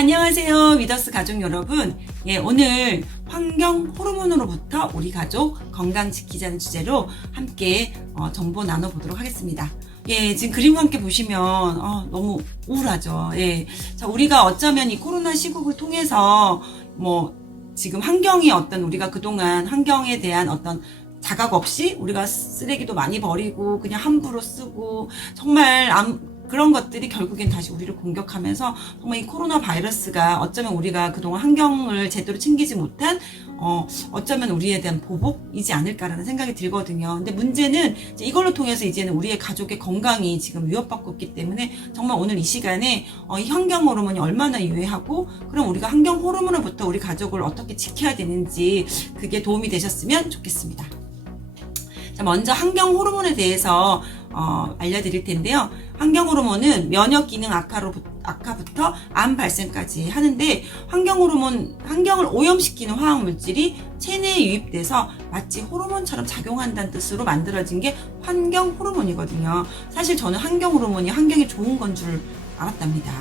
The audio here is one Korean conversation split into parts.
안녕하세요. 위더스 가족 여러분. 오늘 환경 호르몬으로부터 우리 가족 건강 지키자는 주제로 함께 정보 나눠보도록 하겠습니다. 지금 그림과 함께 보시면 너무 우울하죠. 자, 우리가 어쩌면 이 코로나 시국을 통해서 지금 환경이 우리가 그동안 환경에 대한 어떤 자각 없이 우리가 쓰레기도 많이 버리고 그냥 함부로 쓰고 정말 그런 것들이 결국엔 다시 우리를 공격하면서 정말 이 코로나 바이러스가 어쩌면 우리가 그동안 환경을 제대로 챙기지 못한 어쩌면 우리에 대한 보복이지 않을까라는 생각이 들거든요. 근데 문제는 이걸로 통해서 이제는 우리의 가족의 건강이 지금 위협받고 있기 때문에 정말 오늘 이 시간에 이 환경 호르몬이 얼마나 유해하고 그럼 우리가 환경 호르몬으로부터 우리 가족을 어떻게 지켜야 되는지 그게 도움이 되셨으면 좋겠습니다. 자, 먼저 환경 호르몬에 대해서 알려드릴 텐데요. 환경 호르몬은 면역 기능 악화부터 암 발생까지 하는데 환경을 오염시키는 화학 물질이 체내에 유입돼서 마치 호르몬처럼 작용한다는 뜻으로 만들어진 게 환경 호르몬이거든요. 사실 저는 환경 호르몬이 환경에 좋은 건 줄 알았답니다.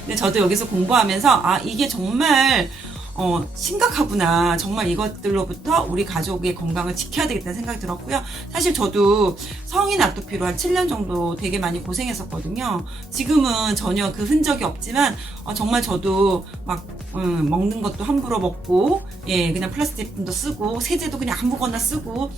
근데 저도 여기서 공부하면서 이게 정말 심각하구나. 정말 이것들로부터 우리 가족의 건강을 지켜야 되겠다는 생각이 들었고요. 사실 저도 성인 아토피로 한 7년 정도 되게 많이 고생했었거든요. 지금은 전혀 그 흔적이 없지만 정말 저도 먹는 것도 함부로 먹고 그냥 플라스틱 제품도 쓰고 세제도 그냥 아무거나 쓰고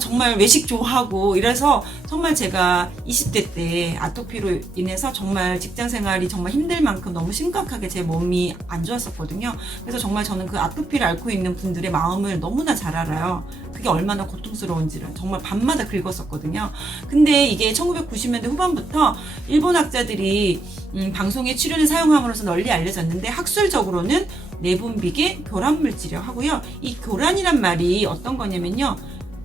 정말 외식 좋아하고 이래서 정말 제가 20대 때 아토피로 인해서 정말 직장 생활이 정말 힘들 만큼 너무 심각하게 제 몸이 안 좋았었거든요. 그래서 정말 저는 그 아토피를 앓고 있는 분들의 마음을 너무나 잘 알아요. 그게 얼마나 고통스러운지를 정말 밤마다 긁었었거든요. 근데 이게 1990년대 후반부터 일본 학자들이 방송에 출연에 사용함으로써 널리 알려졌는데 학술적으로는 내분비계 교란물질이라고 하고요. 이 교란이란 말이 어떤 거냐면요.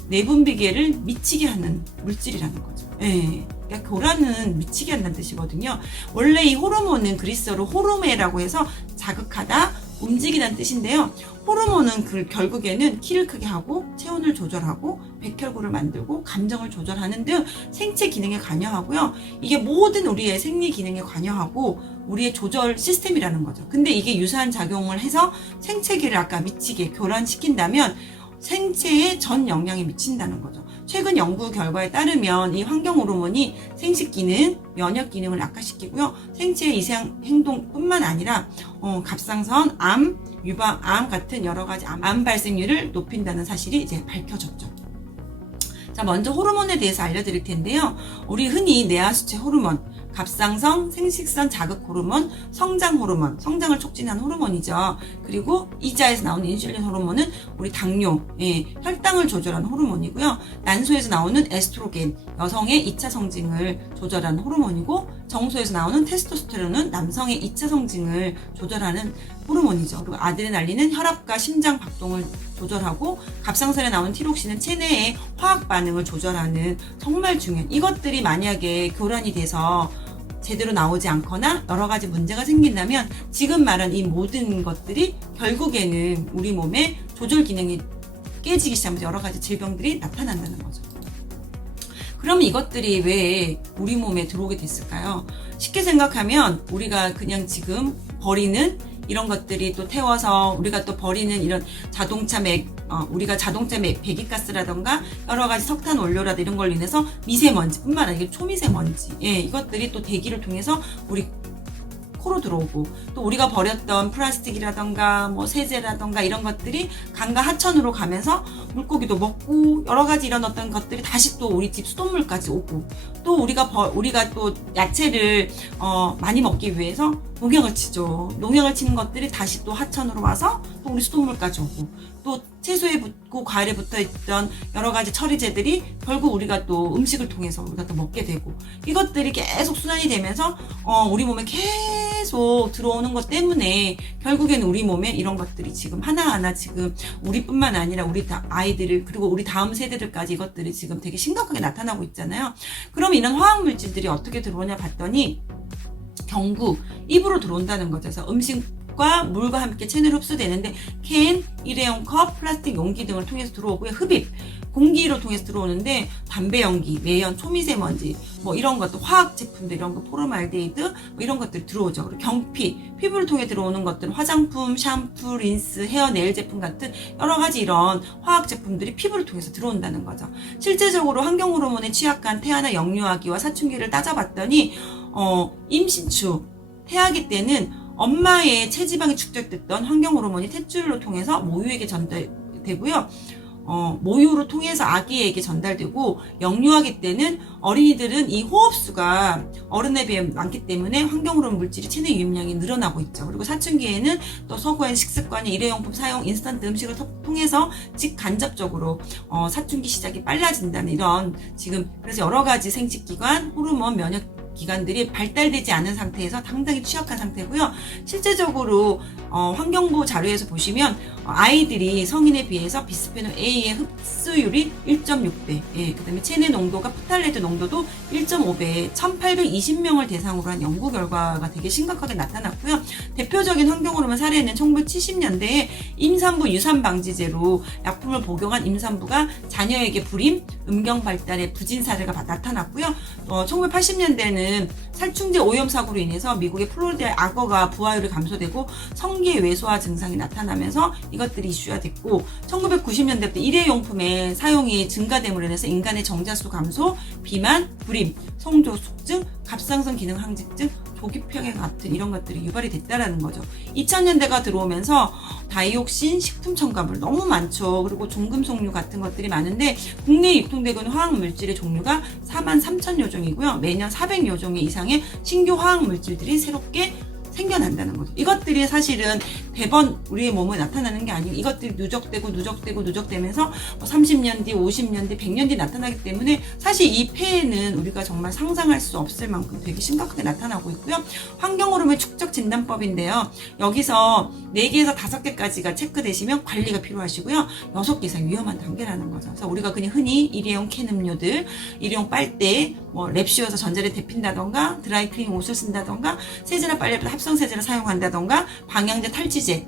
내분비계를 미치게 하는 물질이라는 거죠. 그러니까 교란은 미치게 한다는 뜻이거든요. 원래 이 호르몬은 그리스어로 호르메라고 해서 자극하다, 움직이다는 뜻인데요. 호르몬은 결국에는 키를 크게 하고 체온을 조절하고 백혈구를 만들고 감정을 조절하는 등 생체 기능에 관여하고요. 이게 모든 우리의 생리 기능에 관여하고 우리의 조절 시스템이라는 거죠. 근데 이게 유사한 작용을 해서 생체계를 아까 미치게 교란시킨다면 생체에 전 영향이 미친다는 거죠. 최근 연구 결과에 따르면 이 환경 호르몬이 생식 기능, 면역 기능을 악화시키고요. 생체의 이상 행동뿐만 아니라 갑상선, 암, 유방암 같은 여러 가지 암 발생률을 높인다는 사실이 이제 밝혀졌죠. 자, 먼저 호르몬에 대해서 알려드릴 텐데요. 우리 흔히 뇌하수체 호르몬, 갑상선, 생식선 자극 호르몬, 성장 호르몬, 성장을 촉진하는 호르몬이죠. 그리고 이자에서 나오는 인슐린 호르몬은 우리 당뇨, 혈당을 조절하는 호르몬이고요. 난소에서 나오는 에스트로겐, 여성의 2차 성징을 조절하는 호르몬이고, 정소에서 나오는 테스토스테론은 남성의 2차 성징을 조절하는 호르몬이죠. 그리고 아드레날린은 혈압과 심장 박동을 조절하고, 갑상선에 나오는 티록신은 체내의 화학 반응을 조절하는 정말 중요한, 이것들이 만약에 교란이 돼서 제대로 나오지 않거나 여러 가지 문제가 생긴다면 지금 말한 이 모든 것들이 결국에는 우리 몸의 조절 기능이 깨지기 시작하면서 여러 가지 질병들이 나타난다는 거죠. 그럼 이것들이 왜 우리 몸에 들어오게 됐을까요? 쉽게 생각하면 우리가 그냥 지금 버리는 이런 것들이 또 태워서 우리가 또 버리는 이런 우리가 자동차 배기가스라던가 여러 가지 석탄 원료라든가 이런 걸로 인해서 미세먼지뿐만 아니라 초미세먼지, 이것들이 또 대기를 통해서 우리 코로 들어오고, 또 우리가 버렸던 플라스틱이라던가 세제라던가 이런 것들이 강과 하천으로 가면서 물고기도 먹고 여러 가지 이런 어떤 것들이 다시 또 우리 집 수돗물까지 오고, 또 우리가 또 야채를 많이 먹기 위해서 농약을 치죠. 농약을 치는 것들이 다시 또 하천으로 와서 또 우리 수돗물까지 오고, 또 채소에 붙고 과일에 붙어있던 여러 가지 처리제들이 결국 우리가 또 음식을 통해서 우리가 또 먹게 되고, 이것들이 계속 순환이 되면서 우리 몸에 계속 들어오는 것 때문에 결국에는 우리 몸에 이런 것들이 지금 하나하나 지금 우리뿐만 아니라 우리 아이들을 그리고 우리 다음 세대들까지 이것들이 지금 되게 심각하게 나타나고 있잖아요. 그럼 이런 화학물질들이 어떻게 들어오냐 봤더니 결국 입으로 들어온다는 거죠. 그래서 음식 압력과 물과 함께 체내로 흡수되는데 캔, 일회용 컵, 플라스틱 용기 등을 통해서 들어오고요. 흡입, 공기로 통해서 들어오는데 담배 연기, 매연, 초미세먼지 뭐 이런 것도 화학 제품들 이런 거 포르말데히드 뭐 이런 것들이 들어오죠. 그리고 경피, 피부를 통해 들어오는 것들은 화장품, 샴푸, 린스, 헤어, 네일 제품 같은 여러 가지 이런 화학 제품들이 피부를 통해서 들어온다는 거죠. 실제적으로 환경 호르몬에 취약한 태아나 영유아기와 사춘기를 따져봤더니 임신 초 태아기 때는 엄마의 체지방이 축적됐던 환경 호르몬이 탯줄로 통해서 모유에게 전달되고요. 모유로 통해서 아기에게 전달되고 영유아기 때는 어린이들은 이 호흡수가 어른에 비해 많기 때문에 환경호르몬 물질이 체내 유입량이 늘어나고 있죠. 그리고 사춘기에는 또 서구화된 식습관이 일회용품 사용, 인스턴트 음식을 통해서 직간접적으로 사춘기 시작이 빨라진다는 이런 지금 그래서 여러 가지 생식기관, 호르몬, 면역 기관들이 발달되지 않은 상태에서 상당히 취약한 상태고요. 실제적으로 환경부 자료에서 보시면 아이들이 성인에 비해서 비스페놀 A의 흡수율이 1.6배, 예, 그다음에 체내 농도가 프탈레트 농도도 1.5배, 1,820명을 대상으로 한 연구 결과가 되게 심각하게 나타났고요. 대표적인 환경호르몬 사례는 1970년대에 임산부 유산 방지제로 약품을 복용한 임산부가 자녀에게 불임, 음경 발달의 부진 사례가 나타났고요. 1980년대에는 살충제 오염 사고로 인해서 미국의 플로리다의 악어가 부화율이 감소되고 성기의 왜소화 증상이 나타나면서 이것들이 이슈가 됐고 1990년대부터 일회용품의 사용이 증가됨으로 인해서 인간의 정자수 감소, 비만, 불임, 성조 숙증, 갑상선 기능 항직증, 조기평행 같은 이런 것들이 유발이 됐다라는 거죠. 2000년대가 들어오면서 다이옥신, 식품 첨가물 너무 많죠. 그리고 종금속류 같은 것들이 많은데 국내에 유통되고 있는 화학물질의 종류가 43,000여 종이고요. 매년 400여 종의 이상의 신규 화학물질들이 새롭게 생겨난다는 거죠. 이것들이 사실은 매번 우리의 몸에 나타나는 게 아니고 이것들이 누적되면서 30년 뒤, 50년 뒤, 100년 뒤 나타나기 때문에 사실 이 폐해는 우리가 정말 상상할 수 없을 만큼 되게 심각하게 나타나고 있고요. 환경호르몬 축적 진단법인데요. 여기서 4개에서 5개까지가 체크되시면 관리가 필요하시고요. 6개 이상 위험한 단계라는 거죠. 그래서 우리가 그냥 흔히 일회용 캔 음료들, 일회용 빨대, 랩쉬어서 전자레인지 데핀다던가 드라이클리닝 옷을 쓴다던가 세제나 빨래보다 합성세제를 사용한다던가 방향제 탈취제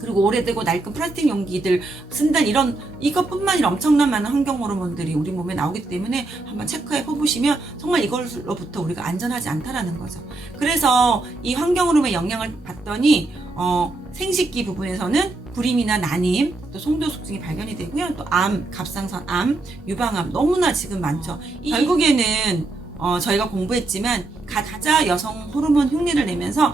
그리고 오래되고 낡은 플라스틱 용기들 쓴다는 이것뿐만 아니라 엄청난 많은 환경 호르몬들이 우리 몸에 나오기 때문에 한번 체크해 보시면 정말 이걸로부터 우리가 안전하지 않다라는 거죠. 그래서 이 환경 호르몬의 영향을 받더니 생식기 부분에서는 불임이나 난임, 또 송조숙증이 발견이 되고요. 또 암, 갑상선 암, 유방암 너무나 지금 많죠. 결국에는 저희가 공부했지만 가짜 여성 호르몬 흉내를 내면서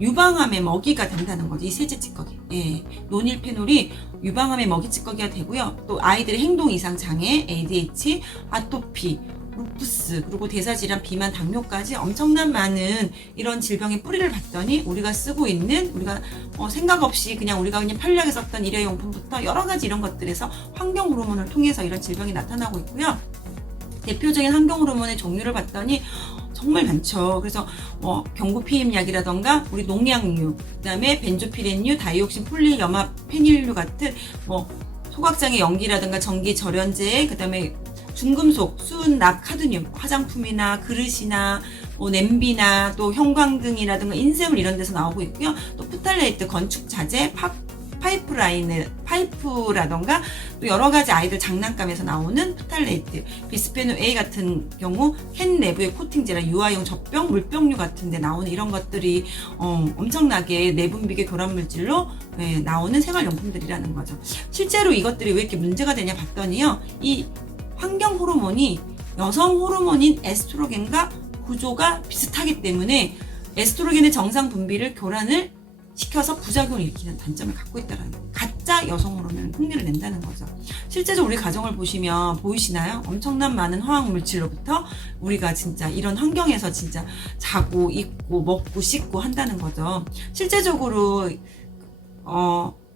유방암의 먹이가 된다는 거죠. 이 세제 찌꺼기. 예. 노닐페놀이 유방암의 먹이 찌꺼기가 되고요. 또 아이들의 행동 이상 장애, ADH, 아토피, 루푸스, 그리고 대사질환, 비만, 당뇨까지 엄청난 많은 이런 질병의 뿌리를 봤더니 우리가 쓰고 있는 우리가 생각 없이 그냥 우리가 그냥 편리하게 썼던 일회용품부터 여러 가지 이런 것들에서 환경 호르몬을 통해서 이런 질병이 나타나고 있고요. 대표적인 환경 호르몬의 종류를 봤더니 정말 많죠. 그래서 경구피임약이라던가 우리 농약류, 그다음에 벤조피렌류, 다이옥신 폴릴 염합 페닐류 같은 소각장의 연기라든가 전기 절연제, 그다음에 중금속, 수은, 납, 카드뮴, 화장품이나 그릇이나 냄비나 또 형광등이라든가 인쇄물 이런 데서 나오고 있고요. 또 프탈레이트, 건축 자재, 파이프라던가 또 여러 가지 아이들 장난감에서 나오는 프탈레이트, 비스페놀 A 같은 경우 캔 내부의 코팅제나 유아용 젖병, 물병류 같은 데 나오는 이런 것들이 엄청나게 내분비계 교란물질로 나오는 생활용품들이라는 거죠. 실제로 이것들이 왜 이렇게 문제가 되냐 봤더니요. 이 환경 호르몬이 여성 호르몬인 에스트로겐과 구조가 비슷하기 때문에 에스트로겐의 정상 분비를 교란을 시켜서 부작용을 일으키는 단점을 갖고 있다는 거예요. 가짜 여성 호르몬을 흉내를 낸다는 거죠. 실제로 우리 가정을 보시면 보이시나요? 엄청난 많은 화학 물질로부터 우리가 진짜 이런 환경에서 진짜 자고 입고 먹고 씻고 한다는 거죠. 실제적으로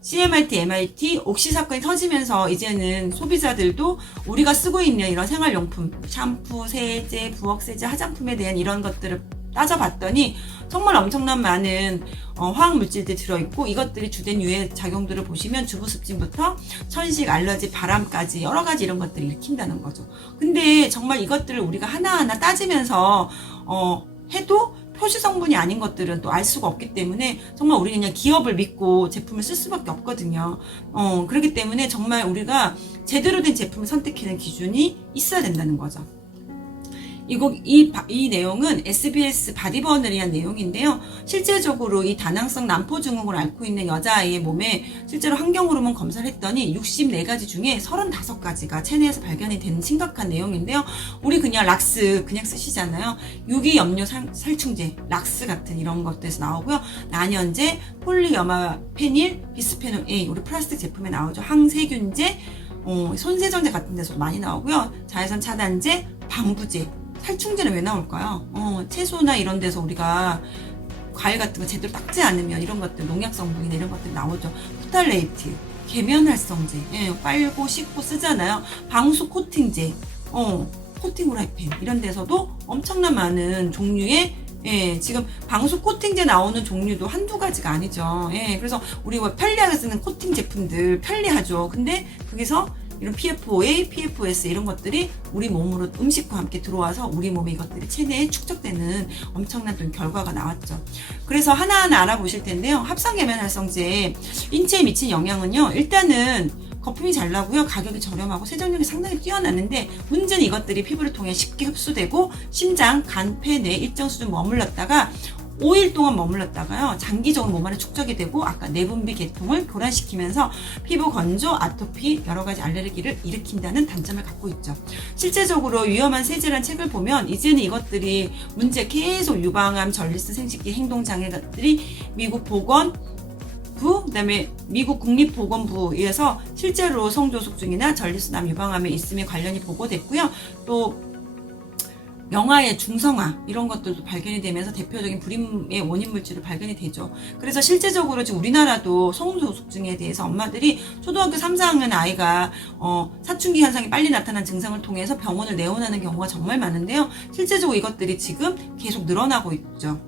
CMRT, MIT, 옥시 사건이 터지면서 이제는 소비자들도 우리가 쓰고 있는 이런 생활용품, 샴푸, 세제, 부엌세제, 화장품에 대한 이런 것들을 따져봤더니 정말 엄청난 많은 화학물질들이 들어있고 이것들이 주된 유해 작용들을 보시면 주부습진부터 천식, 알러지, 바람까지 여러 가지 이런 것들을 일으킨다는 거죠. 근데 정말 이것들을 우리가 하나하나 따지면서 해도 표시 성분이 아닌 것들은 또 알 수가 없기 때문에 정말 우리는 그냥 기업을 믿고 제품을 쓸 수밖에 없거든요. 그렇기 때문에 정말 우리가 제대로 된 제품을 선택하는 기준이 있어야 된다는 거죠. 이 내용은 SBS 바디버너에 의한 내용인데요. 실제적으로 이 다낭성 난포 증후군을 앓고 있는 여자아이의 몸에 실제로 환경호르몬 검사를 했더니 64가지 중에 35가지가 체내에서 발견이 된 심각한 내용인데요. 우리 그냥 락스 그냥 쓰시잖아요. 유기염료 살충제, 락스 같은 이런 것들에서 나오고요. 난연제, 폴리여마페닐, 비스페놀 A, 우리 플라스틱 제품에 나오죠. 항세균제, 손세정제 같은 데서도 많이 나오고요. 자외선 차단제, 방부제, 살충제는 왜 나올까요? 채소나 이런 데서 우리가 과일 같은 거 제대로 닦지 않으면 이런 것들, 농약 성분이나 이런 것들이 나오죠. 프탈레이트, 계면활성제, 빨고 씻고 쓰잖아요. 방수 코팅제, 코팅 후라이팬 이런 데서도 엄청난 많은 종류의 지금 방수 코팅제 나오는 종류도 한두 가지가 아니죠. 그래서 우리 편리하게 쓰는 코팅 제품들 편리하죠. 근데 거기서 이런 PFOA, PFOS 이런 것들이 우리 몸으로 음식과 함께 들어와서 우리 몸에 이것들이 체내에 축적되는 엄청난 또 결과가 나왔죠. 그래서 하나하나 알아보실 텐데요. 합성계면활성제 인체에 미친 영향은요. 일단은 거품이 잘 나고요. 가격이 저렴하고 세정력이 상당히 뛰어나는데 문제는 이것들이 피부를 통해 쉽게 흡수되고 심장, 간, 폐, 뇌 일정 수준 머물렀다가 5일 동안 머물렀다가요. 장기적으로 몸 안에 축적이 되고 아까 내분비 계통을 교란시키면서 피부 건조, 아토피, 여러 가지 알레르기를 일으킨다는 단점을 갖고 있죠. 실제적으로 위험한 세제란 책을 보면 이제는 이것들이 문제 계속 유방암, 전리스, 생식기, 행동장애들이 미국 보건부, 그다음에 미국 국립보건부에서 실제로 성조숙증이나 전리수남 유방암에 있음에 관련이 보고됐고요. 또 영아의 중성화 이런 것들도 발견이 되면서 대표적인 불임의 원인 물질로 발견이 되죠. 그래서 실제적으로 지금 우리나라도 성소수증에 대해서 엄마들이 초등학교 3, 4학년 아이가 사춘기 현상이 빨리 나타난 증상을 통해서 병원을 내원하는 경우가 정말 많은데요. 실제적으로 이것들이 지금 계속 늘어나고 있죠.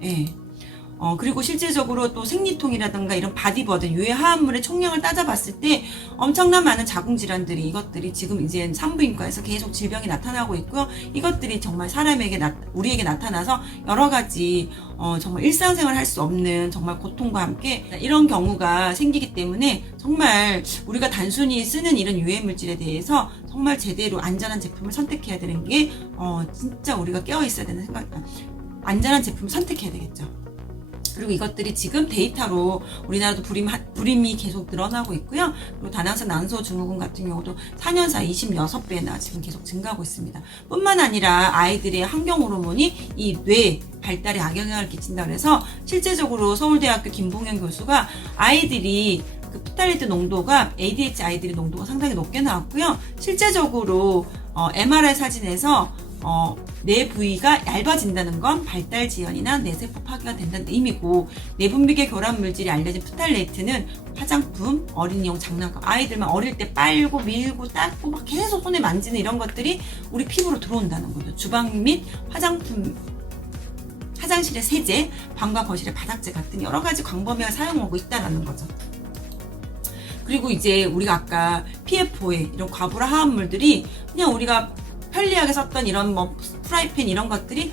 그리고 실제적으로 또 생리통이라든가 이런 바디버든 유해 화합물의 총량을 따져봤을 때 엄청난 많은 자궁질환들이 이것들이 지금 이제 산부인과에서 계속 질병이 나타나고 있고요. 이것들이 정말 우리에게 나타나서 여러 가지 정말 일상생활 할 수 없는 정말 고통과 함께 이런 경우가 생기기 때문에 정말 우리가 단순히 쓰는 이런 유해 물질에 대해서 정말 제대로 안전한 제품을 선택해야 되는 게 진짜 우리가 깨어 있어야 되는 생각입니다. 안전한 제품을 선택해야 되겠죠. 그리고 이것들이 지금 데이터로 우리나라도 불임이 계속 늘어나고 있고요. 그리고 다낭성 난소 증후군 같은 경우도 4년 사이 26배나 지금 계속 증가하고 있습니다. 뿐만 아니라 아이들의 환경 호르몬이 이 뇌 발달에 악영향을 끼친다 그래서 실제적으로 서울대학교 김봉현 교수가 아이들이 그 프탈레이트 농도가 ADH 아이들의 농도가 상당히 높게 나왔고요. 실제적으로 MRI 사진에서 뇌 부위가 얇아진다는 건 발달 지연이나 뇌세포 파괴가 된다는 의미고 내분비계 교란 물질이 알려진 프탈레이트는 화장품, 어린이용 장난감, 아이들만 어릴 때 빨고 밀고 닦고 막 계속 손에 만지는 이런 것들이 우리 피부로 들어온다는 거죠. 주방 및 화장실의 세제, 방과 거실의 바닥재 같은 여러 가지 광범위하게 사용하고 있다는 거죠. 그리고 이제 우리가 아까 PFOA 이런 과부라 화합물들이 그냥 우리가 편리하게 썼던 이런 프라이팬 이런 것들이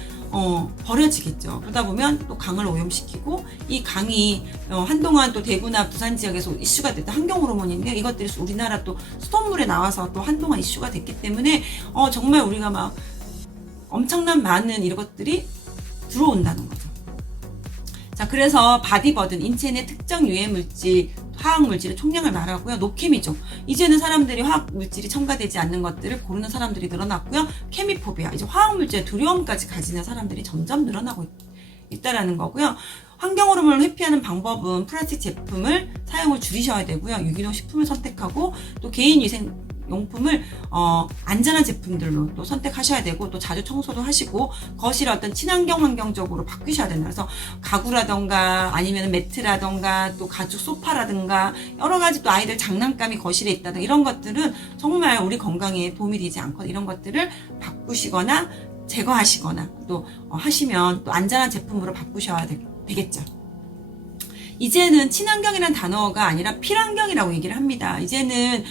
버려지겠죠. 그러다 보면 또 강을 오염시키고 이 강이 한동안 또 대구나 부산 지역에서 이슈가 됐던 환경 호르몬인데 이것들이 우리나라 또 수돗물에 나와서 또 한동안 이슈가 됐기 때문에 정말 우리가 막 엄청난 많은 이런 것들이 들어온다는 거죠. 자, 그래서 바디버든 인체 내 특정 유해 물질 화학물질의 총량을 말하고요. 노케미죠. 이제는 사람들이 화학물질이 첨가되지 않는 것들을 고르는 사람들이 늘어났고요. 케미포비아, 이제 화학물질의 두려움까지 가지는 사람들이 점점 늘어나고 있다라는 거고요. 환경 호르몬을 회피하는 방법은 플라스틱 제품을 사용을 줄이셔야 되고요. 유기농 식품을 선택하고 또 개인 위생 용품을 안전한 제품들로 또 선택하셔야 되고 또 자주 청소도 하시고 거실 어떤 친환경 환경적으로 바꾸셔야 된다. 그래서 가구라던가 아니면 매트라던가 또 가죽 소파라든가 여러 가지 또 아이들 장난감이 거실에 있다든가 이런 것들은 정말 우리 건강에 도움이 되지 않거든요. 이런 것들을 바꾸시거나 제거하시거나 또 하시면 또 안전한 제품으로 바꾸셔야 되겠죠. 이제는 친환경이라는 단어가 아니라 필환경이라고 얘기를 합니다. 이제는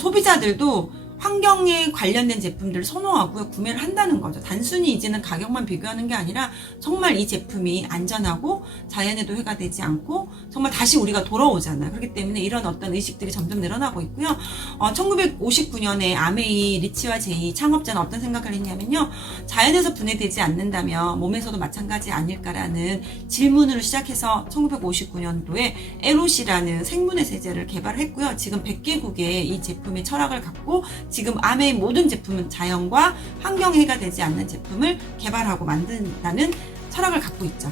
소비자들도 환경에 관련된 제품들을 선호하고요. 구매를 한다는 거죠. 단순히 이제는 가격만 비교하는 게 아니라 정말 이 제품이 안전하고 자연에도 해가 되지 않고 정말 다시 우리가 돌아오잖아요. 그렇기 때문에 이런 어떤 의식들이 점점 늘어나고 있고요. 1959년에 아메이, 리치와 제이 창업자는 어떤 생각을 했냐면요. 자연에서 분해되지 않는다면 몸에서도 마찬가지 아닐까라는 질문으로 시작해서 1959년도에 에롯이라는 생분해 세제를 개발했고요. 지금 100개국에 이 제품의 철학을 갖고 지금 아메의 모든 제품은 자연과 환경에 해가 되지 않는 제품을 개발하고 만든다는 철학을 갖고 있죠.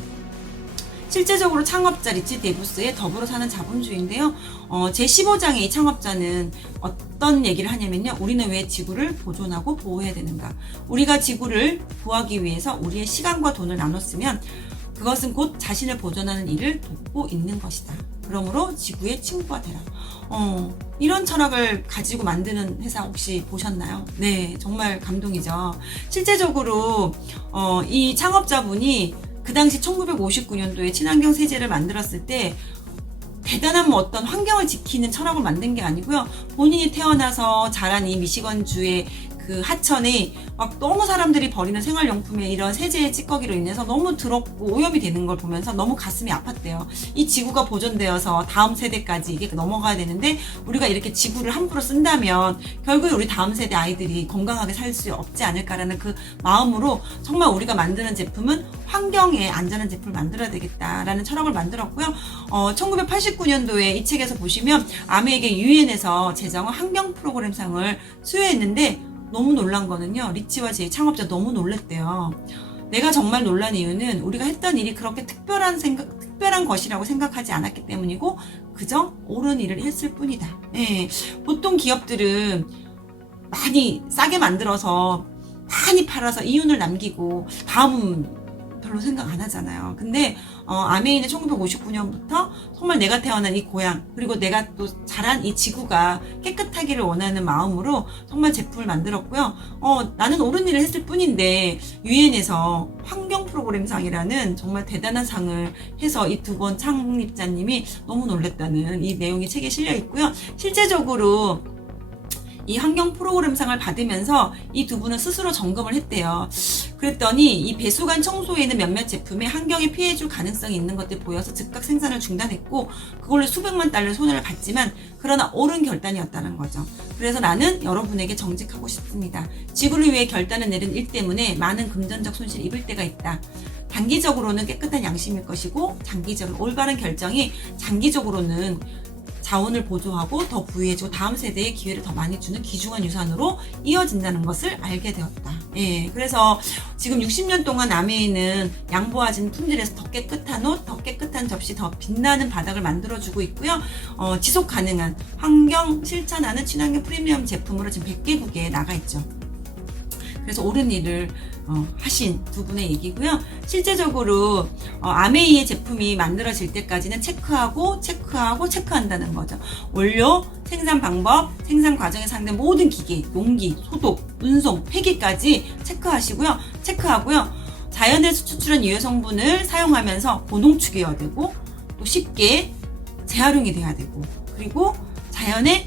실제적으로 창업자 리치 데부스의 더불어 사는 자본주의인데요. 제15장의 이 창업자는 어떤 얘기를 하냐면요. 우리는 왜 지구를 보존하고 보호해야 되는가? 우리가 지구를 구하기 위해서 우리의 시간과 돈을 나눴으면 그것은 곧 자신을 보존하는 일을 돕고 있는 것이다. 그러므로 지구의 친구가 되라. 이런 철학을 가지고 만드는 회사 혹시 보셨나요? 네, 정말 감동이죠. 실제적으로 이 창업자분이 그 당시 1959년도에 친환경 세제를 만들었을 때 대단한 어떤 환경을 지키는 철학을 만든 게 아니고요. 본인이 태어나서 자란 이 미시건주의 그 하천에 막 너무 사람들이 버리는 생활용품에 이런 세제의 찌꺼기로 인해서 너무 더럽고 오염이 되는 걸 보면서 너무 가슴이 아팠대요. 이 지구가 보존되어서 다음 세대까지 이게 넘어가야 되는데 우리가 이렇게 지구를 함부로 쓴다면 결국에 우리 다음 세대 아이들이 건강하게 살 수 없지 않을까라는 그 마음으로 정말 우리가 만드는 제품은 환경에 안전한 제품을 만들어야 되겠다라는 철학을 만들었고요. 1989년도에 이 책에서 보시면 아메에게 유엔에서 제정한 환경 프로그램상을 수여했는데 너무 놀란 거는요. 리치와 제이 창업자 너무 놀랬대요. 내가 정말 놀란 이유는 우리가 했던 일이 그렇게 특별한 것이라고 생각하지 않았기 때문이고 그저 옳은 일을 했을 뿐이다. 예, 보통 기업들은 많이 싸게 만들어서 많이 팔아서 이윤을 남기고 다음은 별로 생각 안 하잖아요. 근데 아메이는 1959년부터 정말 내가 태어난 이 고향 그리고 내가 또 자란 이 지구가 깨끗하기를 원하는 마음으로 정말 제품을 만들었고요. 나는 옳은 일을 했을 뿐인데 유엔에서 환경 프로그램상이라는 정말 대단한 상을 해서 이 두 번 창립자님이 너무 놀랬다는 이 내용이 책에 실려 있고요. 실제적으로 이 환경 프로그램상을 받으면서 이 두 분은 스스로 점검을 했대요. 그랬더니 이 배수관 청소에는 몇몇 제품에 환경에 피해줄 가능성이 있는 것들이 보여서 즉각 생산을 중단했고 그걸로 수백만 달러 손해를 봤지만 그러나 옳은 결단이었다는 거죠. 그래서 나는 여러분에게 정직하고 싶습니다. 지구를 위해 결단을 내린 일 때문에 많은 금전적 손실을 입을 때가 있다. 단기적으로는 깨끗한 양심일 것이고 장기적으로 올바른 결정이 장기적으로는 자원을 보조하고 더 부유해지고 다음 세대에 기회를 더 많이 주는 귀중한 유산으로 이어진다는 것을 알게 되었다. 예, 그래서 지금 60년 동안 아메이는 양보하진 품질에서 더 깨끗한 옷, 더 깨끗한 접시, 더 빛나는 바닥을 만들어주고 있고요. 지속 가능한 환경 실천하는 친환경 프리미엄 제품으로 지금 100개국에 나가 있죠. 그래서 옳은 일을 하신 두 분의 얘기고요. 실제적으로 아메이의 제품이 만들어질 때까지는 체크한다는 거죠. 원료, 생산 방법, 생산 과정에 사용된 모든 기계, 용기, 소독, 운송, 폐기까지 체크하고요. 자연에서 추출한 유해 성분을 사용하면서 고농축이어야 되고 또 쉽게 재활용이 돼야 되고 그리고 자연에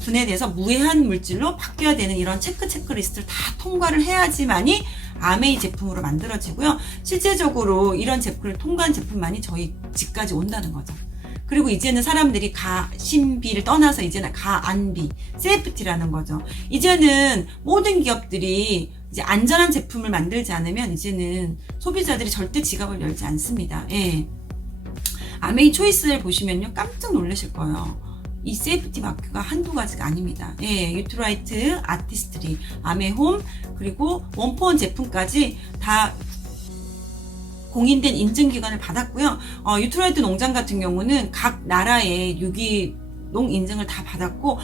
분해돼서 무해한 물질로 바뀌어야 되는 이런 체크리스트를 다 통과를 해야지만이 아메이 제품으로 만들어지고요. 실제적으로 이런 제품을 통과한 제품만이 저희 집까지 온다는 거죠. 그리고 이제는 사람들이 가심비를 떠나서 이제는 가안비, 세이프티라는 거죠. 이제는 모든 기업들이 이제 안전한 제품을 만들지 않으면 이제는 소비자들이 절대 지갑을 열지 않습니다. 예. 아메이 초이스를 보시면요. 깜짝 놀라실 거예요. 이 세이프티 마크가 한두 가지가 아닙니다. 예, 유트라이트, 아티스트리, 아메홈, 그리고 원포원 제품까지 다 공인된 인증기관을 받았고요. 유트라이트 농장 같은 경우는 각 나라의 유기농 인증을 다 받았고,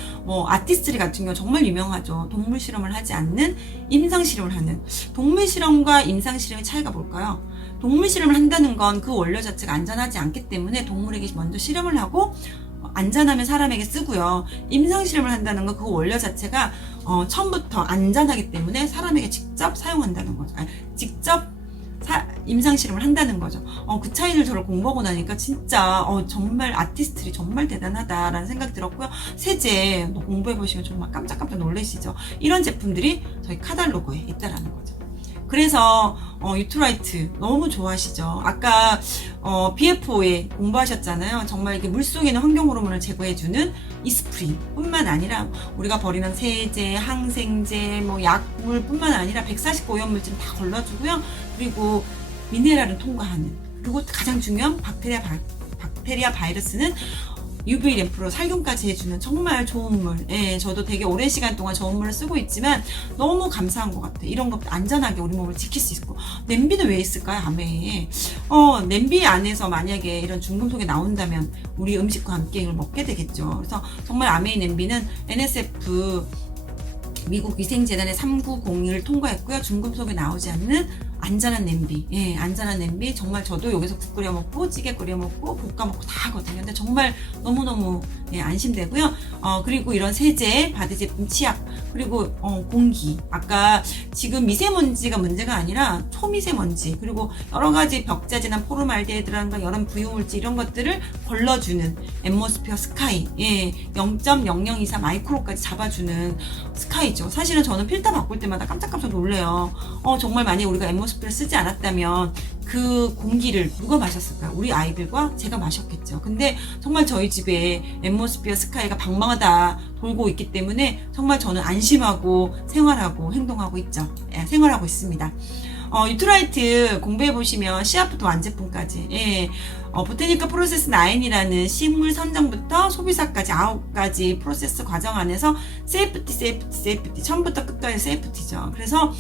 아티스트리 같은 경우 정말 유명하죠. 동물 실험을 하지 않는 임상 실험을 하는. 동물 실험과 임상 실험의 차이가 뭘까요? 동물 실험을 한다는 건 그 원료 자체가 안전하지 않기 때문에 동물에게 먼저 실험을 하고 안전하면 사람에게 쓰고요. 임상 실험을 한다는 건 그 원료 자체가 처음부터 안전하기 때문에 사람에게 직접 사용한다는 거죠. 직접 임상 실험을 한다는 거죠. 그 차이를 저를 공부하고 나니까 진짜 정말 아티스트들이 정말 대단하다라는 생각이 들었고요. 세제 뭐 공부해 보시면 정말 깜짝깜짝 놀라시죠. 이런 제품들이 저희 카탈로그에 있다라는 거죠. 그래서 유트라이트 너무 좋아하시죠. 아까 BFO에 공부하셨잖아요. 정말 이게 물속에 있는 환경 호르몬을 제거해주는 이스프리 뿐만 아니라 우리가 버리는 세제, 항생제, 뭐 약물 뿐만 아니라 149 오염물질 다 걸러주고요. 그리고 미네랄을 통과하는, 그리고 가장 중요한 박테리아 바이러스는 UV 램프로 살균까지 해주는 정말 좋은 물. 예, 저도 되게 오랜 시간 동안 좋은 물을 쓰고 있지만 너무 감사한 것 같아요. 이런 것도 안전하게 우리 몸을 지킬 수 있고. 냄비는 왜 있을까요? 암에. 냄비 안에서 만약에 이런 중금속이 나온다면 우리 음식과 함께 이걸 먹게 되겠죠. 그래서 정말 아메이 냄비는 NSF 미국 위생재단의 3901을 통과했고요. 중금속이 나오지 않는 안전한 냄비. 예, 안전한 냄비. 정말 저도 여기서 국 끓여 먹고, 찌개 끓여 먹고, 볶아 먹고 다 하거든요. 근데 정말 너무너무 안심되고요. 그리고 이런 세제, 바디 제품, 치약, 그리고 공기. 아까 지금 미세먼지가 문제가 아니라 초미세먼지, 그리고 여러 가지 벽자재나 포름알데히드라든가 여러 부유물질 이런 것들을 걸러주는 앰모스피어 스카이. 예, 0.0024 마이크로까지 잡아주는 스카이죠. 사실은 저는 필터 바꿀 때마다 깜짝깜짝 놀래요. 정말 만약에 우리가 앰모스피어를 쓰지 않았다면 그 공기를 누가 마셨을까요? 우리 아이들과 제가 마셨겠죠. 근데 정말 저희 집에 앰모스피어 스카이가 방방하다 돌고 있기 때문에 정말 저는 안심하고 생활하고 행동하고 있죠. 예, 생활하고 있습니다. 유트라이트 공부해보시면 씨앗부터 완제품까지, 예, 보테니카 프로세스 9이라는 식물 선정부터 소비사까지 9가지 프로세스 과정 안에서 세이프티, 처음부터 끝까지 세이프티죠. 그래서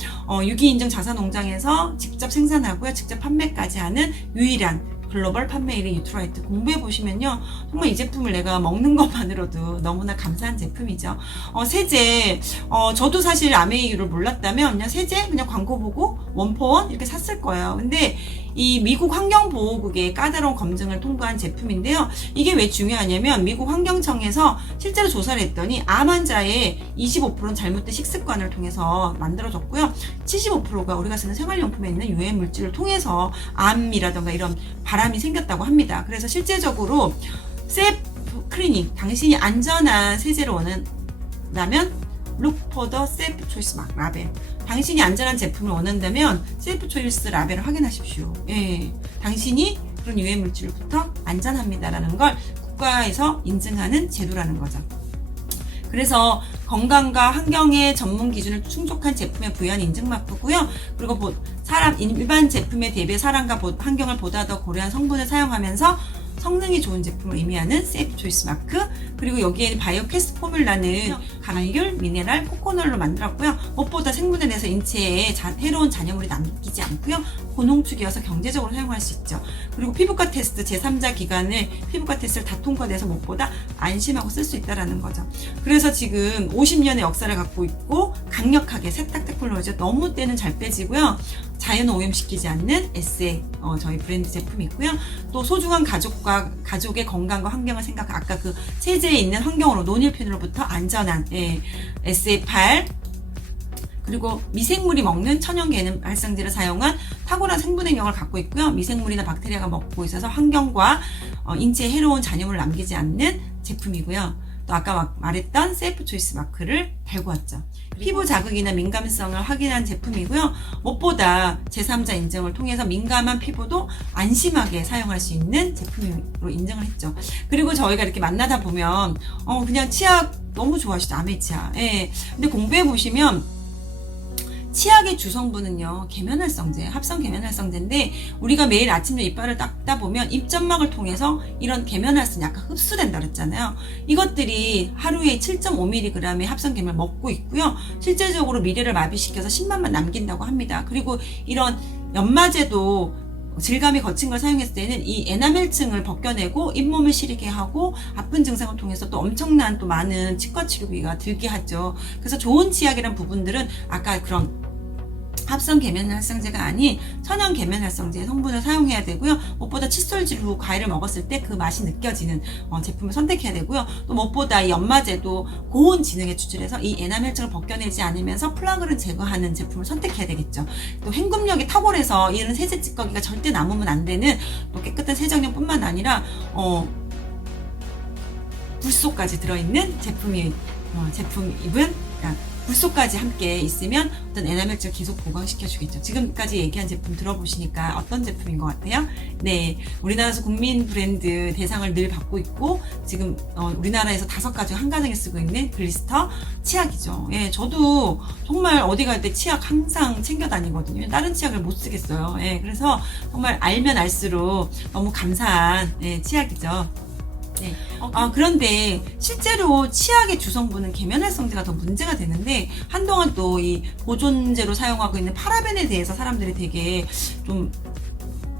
유기 인증 자사 농장에서 직접 생산하고요, 직접 판매까지 하는 유일한 글로벌 판매 1위 유트라이트 공부해보시면요, 정말 이 제품을 내가 먹는 것만으로도 너무나 감사한 제품이죠. 세제, 저도 사실 아메이유를 몰랐다면 그냥 세제 그냥 광고 보고 원포원 이렇게 샀을 거예요. 근데 이 미국 환경보호국의 까다로운 검증을 통과한 제품인데요. 이게 왜 중요하냐면 미국 환경청에서 실제로 조사를 했더니 암 환자의 25%는 잘못된 식습관을 통해서 만들어졌고요. 75%가 우리가 쓰는 생활용품에 있는 유해 물질을 통해서 암이라던가 이런 바람이 생겼다고 합니다. 그래서 실제적으로 셀프 클리닝, 당신이 안전한 세제를 원한다면 Look for the Safe Choice Mark 라벨. 당신이 안전한 제품을 원한다면 셀프 초이스 라벨을 확인하십시오. 예, 당신이 그런 유해 물질부터 안전합니다라는 걸 국가에서 인증하는 제도라는 거죠. 그래서 건강과 환경의 전문 기준을 충족한 제품에 부여한 인증마크고요. 그리고 일반 제품에 대비해 사람과 환경을 보다 더 고려한 성분을 사용하면서 성능이 좋은 제품을 의미하는 세이프 초이스 마크, 그리고 여기에 바이오캐스트 포뮬라는 감귤, 미네랄, 코코넛로 만들었고요. 무엇보다 생분해 내서 인체에 해로운 잔여물이 남기지 않고요. 고농축이어서 경제적으로 사용할 수 있죠. 그리고 피부과 테스트, 제3자 기관을 피부과 테스트를 다 통과돼서 무엇보다 안심하고 쓸 수 있다는 거죠. 그래서 지금 50년의 역사를 갖고 있고 강력하게 세탁 테크놀로지가 너무 때는 잘 빼지고요. 자연 오염시키지 않는 에세이 저희 브랜드 제품이 있고요. 또 소중한 가족의 건강과 환경을 생각한 아까 그 세제에 있는 환경으로 논일핀으로부터 안전한 SA8, 그리고 미생물이 먹는 천연 계는 발생제를 사용한 탁월한 생분 행력을 갖고 있고요. 미생물이나 박테리아가 먹고 있어서 환경과 인체에 해로운 잔여물을 남기지 않는 제품이고요. 또 아까 말했던 세이프 초이스 마크를 달고 왔죠. 피부 자극이나 민감성을 확인한 제품이고요. 무엇보다 제3자 인증을 통해서 민감한 피부도 안심하게 사용할 수 있는 제품으로 인정을 했죠. 그리고 저희가 이렇게 만나다 보면 그냥 치약 너무 좋아하시죠. 아메 치약. 예. 근데 공부해 보시면 치약의 주성분은요, 계면활성제, 합성 계면활성제인데 우리가 매일 아침에 이빨을 닦다 보면 입점막을 통해서 이런 계면활성제 약간 흡수된다 그랬잖아요. 이것들이 하루에 7.5mg의 합성 계면을 먹고 있고요. 실제적으로 미래를 마비시켜서 10만만 남긴다고 합니다. 그리고 이런 연마제도 질감이 거친 걸 사용했을 때는 이 에나멜층을 벗겨내고 잇몸을 시리게 하고 아픈 증상을 통해서 또 엄청난 또 많은 치과 치료비가 들게 하죠. 그래서 좋은 치약이란 부분들은 아까 그런 합성 계면활성제가 아닌 천연 계면활성제 성분을 사용해야 되고요. 무엇보다 칫솔질로 과일을 먹었을 때 그 맛이 느껴지는 제품을 선택해야 되고요. 또 무엇보다 이 연마제도 고온 진흙에 추출해서 이 에나멜층을 벗겨내지 않으면서 플라그를 제거하는 제품을 선택해야 되겠죠. 또 헹굼력이 탁월해서 이런 세제 찌꺼기가 절대 남으면 안 되는 또 깨끗한 세정력뿐만 아니라 불소까지 들어있는 제품입은 불소까지 함께 있으면 어떤 에나멜층을 계속 보강시켜 주겠죠. 지금까지 얘기한 제품 들어보시니까 어떤 제품인 것 같아요? 네, 우리나라에서 국민 브랜드 대상을 늘 받고 있고 지금 우리나라에서 5가지 한 가정에 쓰고 있는 글리스터 치약이죠. 예, 저도 정말 어디 갈 때 치약 항상 챙겨 다니거든요. 다른 치약을 못 쓰겠어요. 예, 그래서 정말 알면 알수록 너무 감사한 치약이죠. 네. 그런데 실제로 치약의 주성분은 계면활성제가 더 문제가 되는데 한동안 또 이 보존제로 사용하고 있는 파라벤에 대해서 사람들이 되게 좀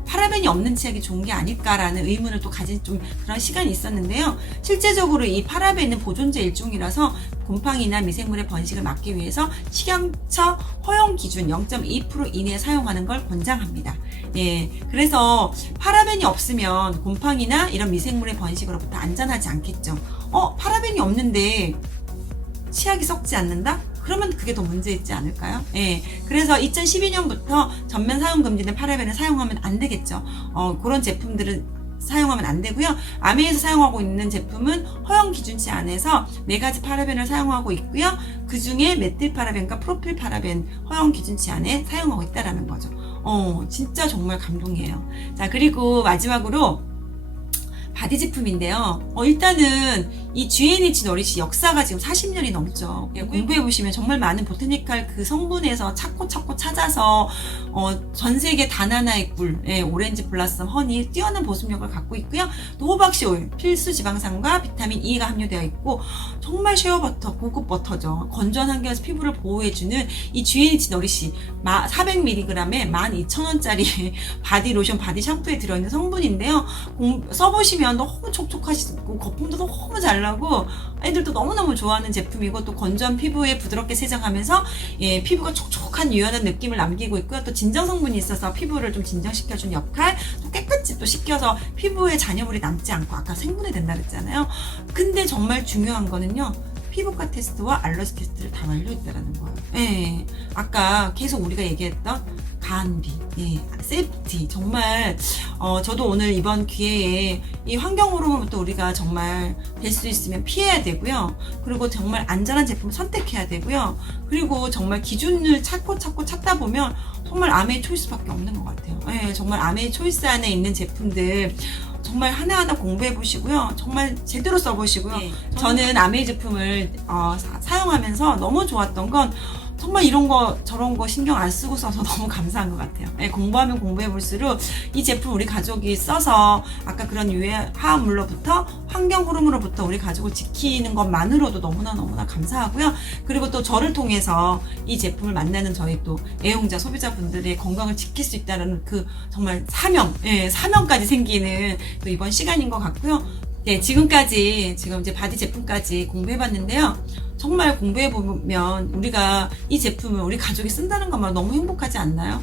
파라벤이 없는 치약이 좋은 게 아닐까라는 의문을 또 가진 좀 그런 시간이 있었는데요. 실제적으로 이 파라벤은 보존제 일종이라서 곰팡이나 미생물의 번식을 막기 위해서 식약처 허용 기준 0.2% 이내에 사용하는 걸 권장합니다. 예, 그래서 파라벤이 없으면 곰팡이나 이런 미생물의 번식으로부터 안전하지 않겠죠. 파라벤이 없는데 치약이 썩지 않는다? 그러면 그게 더 문제 있지 않을까요? 예. 그래서 2012년부터 전면 사용 금지된 파라벤을 사용하면 안 되겠죠. 그런 제품들은 사용하면 안 되고요. 아메에서 사용하고 있는 제품은 허용 기준치 안에서 4가지 파라벤을 사용하고 있고요. 그 중에 메틸파라벤과 프로필파라벤 허용 기준치 안에 사용하고 있다라는 거죠. 진짜 정말 감동이에요. 자, 그리고 마지막으로 바디 제품인데요. 일단은 이 GNH 너릿이 역사가 지금 40년이 넘죠. 공부해보시면 정말 많은 보테니컬 그 성분에서 찾고 찾아서 전 세계 단 하나의 꿀, 오렌지 블라썸, 허니 뛰어난 보습력을 갖고 있고요. 또 호박씨 오일, 필수 지방산과 비타민 E가 함유되어 있고 정말 쉐어버터, 고급 버터죠. 건조한 환경에서 피부를 보호해주는 이 GNH 너릿이 400mg에 12,000원짜리 바디 로션, 바디 샴푸에 들어있는 성분인데요. 써보시면 너무 촉촉하시고 거품도 너무 잘 나고 애들도 너무너무 좋아하는 제품이고 또 건조한 피부에 부드럽게 세정하면서 피부가 촉촉한 유연한 느낌을 남기고 있고요. 또 진정 성분이 있어서 피부를 좀 진정시켜주는 역할, 또 깨끗이 또 씻겨서 피부에 잔여물이 남지 않고 아까 생분해 된다 그랬잖아요. 근데 정말 중요한 거는요. 피부과 테스트와 알러지 테스트를 다 완료했다라는 거예요. 예, 아까 계속 우리가 얘기했던 간비, 세이프티 정말 저도 오늘 이번 기회에 이 환경 호르몬부터 우리가 정말 될 수 있으면 피해야 되고요. 그리고 정말 안전한 제품을 선택해야 되고요. 그리고 정말 기준을 찾다 보면 정말 아메이 초이스밖에 없는 것 같아요. 예, 정말 아메이 초이스 안에 있는 제품들 정말 하나하나 공부해 보시고요. 정말 제대로 써보시고요. 저는 아메이 제품을 사용하면서 너무 좋았던 건 정말 이런 거 저런 거 신경 안 쓰고 써서 너무 감사한 것 같아요. 공부하면 공부해 볼수록 이 제품 우리 가족이 써서 아까 그런 유해 화합물로부터 환경 호르몬으로부터 우리 가족을 지키는 것만으로도 너무나 감사하고요. 그리고 또 저를 통해서 이 제품을 만나는 저희 또 애용자 소비자분들의 건강을 지킬 수 있다는 그 정말 사명까지 생기는 또 이번 시간인 것 같고요. 네, 지금 이제 바디 제품까지 공부해봤는데요. 정말 공부해보면 우리가 이 제품을 우리 가족이 쓴다는 것만 너무 행복하지 않나요?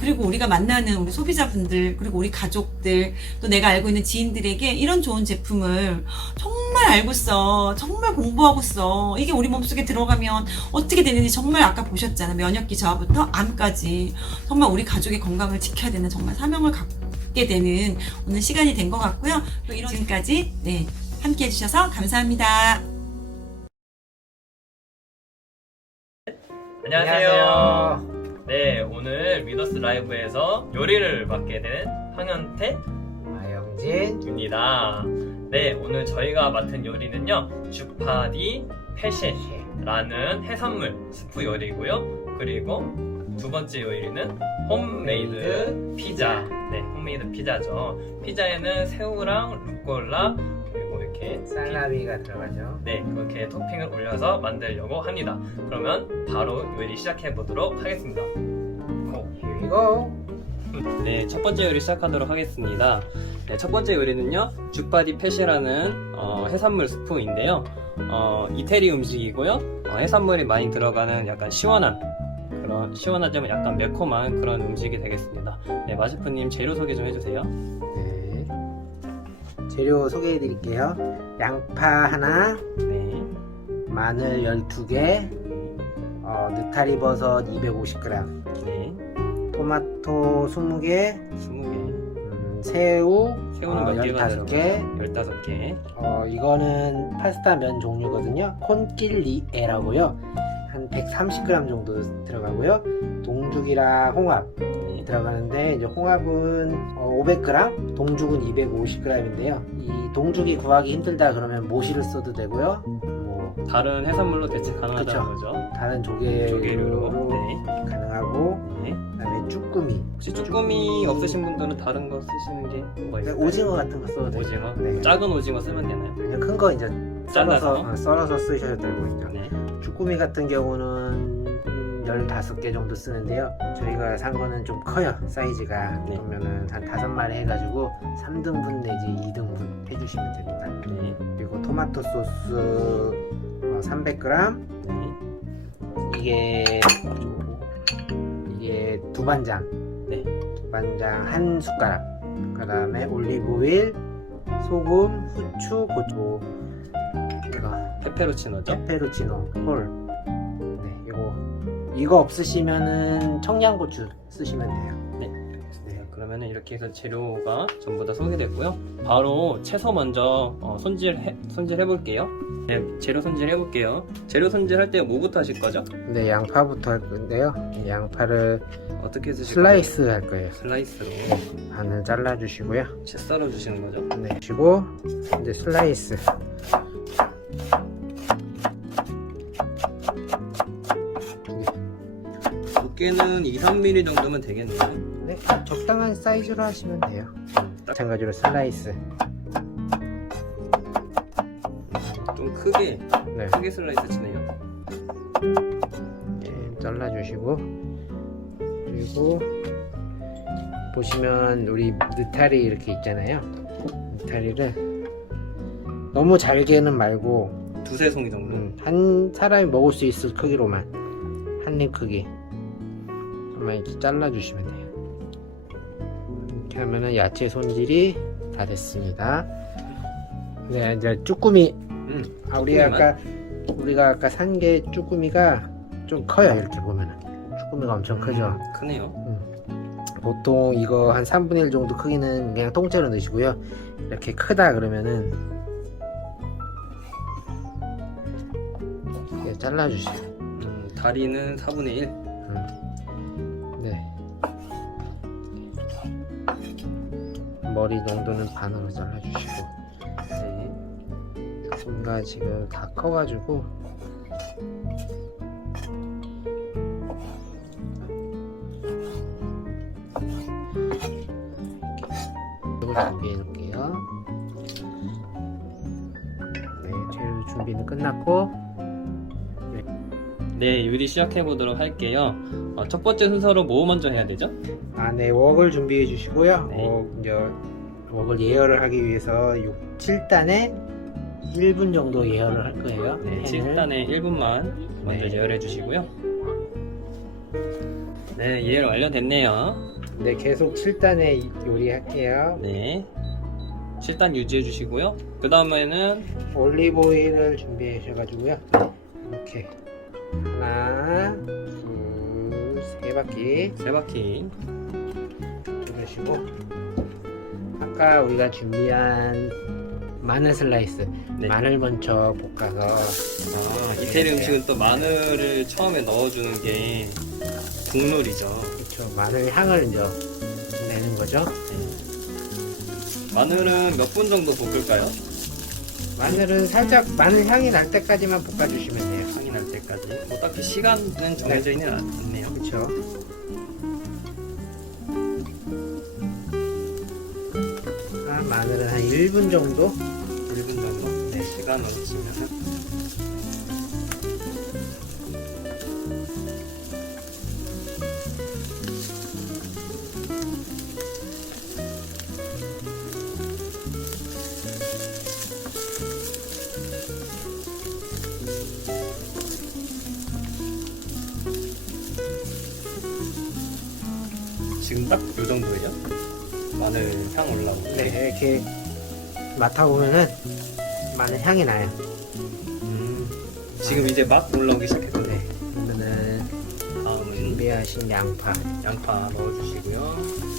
그리고 우리가 만나는 우리 소비자분들, 그리고 우리 가족들, 또 내가 알고 있는 지인들에게 이런 좋은 제품을 정말 알고 써, 정말 공부하고 써. 이게 우리 몸속에 들어가면 어떻게 되는지 정말 아까 보셨잖아요. 면역기 저하부터 암까지. 정말 우리 가족의 건강을 지켜야 되는 정말 사명을 갖게 되는 오늘 시간이 된 것 같고요. 또 지금까지 함께 해주셔서 감사합니다. 안녕하세요. 네, 오늘 위너스 라이브에서 요리를 맡게 된 황현태, 마영진입니다. 네, 오늘 저희가 맡은 요리는요, 주파디 페셰라는 해산물 스프 요리고요. 그리고 두 번째 요리는 홈메이드 피자. 네, 홈메이드 피자죠. 피자에는 새우랑 루꼴라 그리고 이렇게 살라미가 들어가죠. 네, 그렇게 토핑을 올려서 만들려고 합니다. 그러면 바로 요리 시작해 보도록 하겠습니다. Here we go. 네, 첫 번째 요리 시작하도록 하겠습니다. 네, 첫 번째 요리는요, 주파디 페시라는 해산물 스프인데요. 이태리 음식이고요. 해산물이 많이 들어가는 약간 시원한 그런 시원하지만 약간 매콤한 그런 음식이 되겠습니다. 네, 마셰프님 재료 소개 좀 해주세요. 네. 재료 소개해 드릴게요. 양파 하나, 네, 마늘 12개, 느타리 버섯 250g, 네, 토마토 20개, 20개. 새우 새우는 몇 개가 15개. 15개. 이거는 파스타 면 종류거든요. 콘킬리에라고요. 한 130g 정도 들어가고요. 동죽이랑 홍합 네. 들어가는데 이제 홍합은 500g, 동죽은 250g인데요. 이 동죽이 구하기 힘들다 그러면 모시를 써도 되고요. 뭐 다른 해산물로 대체 가능하다는 그쵸. 거죠. 다른 조개류로. 조개류로 네. 가능하고, 네. 그다음에 쭈꾸미, 혹시 쭈꾸미 없으신 분들은 다른 거 쓰시는 게 뭐가 있을까요? 오징어 같은 거 써도 돼요. 오징어? 네. 작은 오징어 쓰면 되나요? 그냥 큰 거 이제 잘라서? 썰어서 쓰셔도 되고 이제. 네. 쭈꾸미 같은 경우는 15개 정도 쓰는데요. 저희가 산 거는 좀 커요. 사이즈가. 네. 그러면은 한 5마리 해가지고 3등분 내지 2등분 해주시면 됩니다. 네. 그리고 토마토 소스 300g. 네. 이게 두반장. 네. 두반장 한 숟가락. 그 다음에 올리브오일, 소금, 후추, 고추. 이거 페페로치노죠? 페페로치노 홀. 네, 이거 없으시면은 청양고추 쓰시면 돼요. 네. 그러면은 이렇게 해서 재료가 전부 다 소개됐고요. 바로 채소 먼저 손질해 볼게요. 네, 재료 손질해 볼게요. 재료 손질할 때 뭐부터 하실 거죠? 네, 양파부터 할 건데요. 이 양파를 어떻게 쓰실 슬라이스 할 거예요. 거예요? 슬라이스로 반을 잘라 주시고요. 채 썰어 주시는 거죠? 네, 그리고 이제 슬라이스. 두께는 2, 3mm 정도면 되겠네요. 네, 적당한 사이즈로 하시면 돼요. 마찬가지로 슬라이스. 좀 크게 네, 슬라이스 치네요. 잘라 주시고, 그리고 보시면 우리 느타리 이렇게 있잖아요. 느타리를 너무 잘게는 말고 두세 송이 정도. 한 사람이 먹을 수 있을 크기로만, 한 입 크기 아마 이렇게 잘라 주시면 돼요. 이렇게 하면은 야채 손질이 다 됐습니다. 네, 이제 쭈꾸미. 우리가 아까 산 게 쭈꾸미가 좀 커요. 이렇게 보면은 쭈꾸미가 엄청 크죠. 크네요. 보통 이거 한 3분의 1 정도 크기는 그냥 통째로 넣으시고요. 이렇게 크다 그러면은 이렇게 잘라주세요. 다리는 4분의 1. 네. 머리 정도는 반으로 잘라주시고. 네. 쭈꾸미가 지금 다 커가지고 이걸 준비해 놓을게요. 네, 재료 준비는 끝났고, 네, 요리 시작해 보도록 할게요. 첫 번째 순서로 뭐 먼저 해야 되죠? 네, 웍을 준비해 주시고요. 네. 이제 웍을 예열을 하기 위해서 7단에 1분 정도 예열을 할 거예요. 네, 팬을. 7단에 1분만 먼저 네. 예열해 주시고요. 네, 예열 완료됐네요. 네, 계속 7단에 요리할게요. 네, 7단 유지해 주시고요. 그 다음에는 올리브 오일을 준비해 주셔가지고요. 이렇게 하나, 둘, 세 바퀴 3바퀴. 두르시고, 아까 우리가 준비한 마늘 슬라이스, 네. 마늘 먼저 볶아서. 이태리 음식은 또 마늘을 처음에 넣어주는 게 국룰이죠. 그렇죠, 마늘 향을 이제 내는 거죠. 마늘은 몇 분 정도 볶을까요? 마늘은 살짝 마늘 향이 날 때까지만 볶아주시면 돼요. 향이 날 때까지. 뭐 딱히 시간은 정해져 있는 않네요. 그렇죠. 마늘은 한 1분 정도. 1분 정도? 네, 시간을 치면은. 지금 딱 요 정도예요? 마늘 향 올라오고. 네, 이렇게 맡아보면은 마늘 향이 나요. 지금 이제 막 올라오기 시작했어요. 네, 그러면은 다음은 준비하신 양파. 양파 넣어주시고요.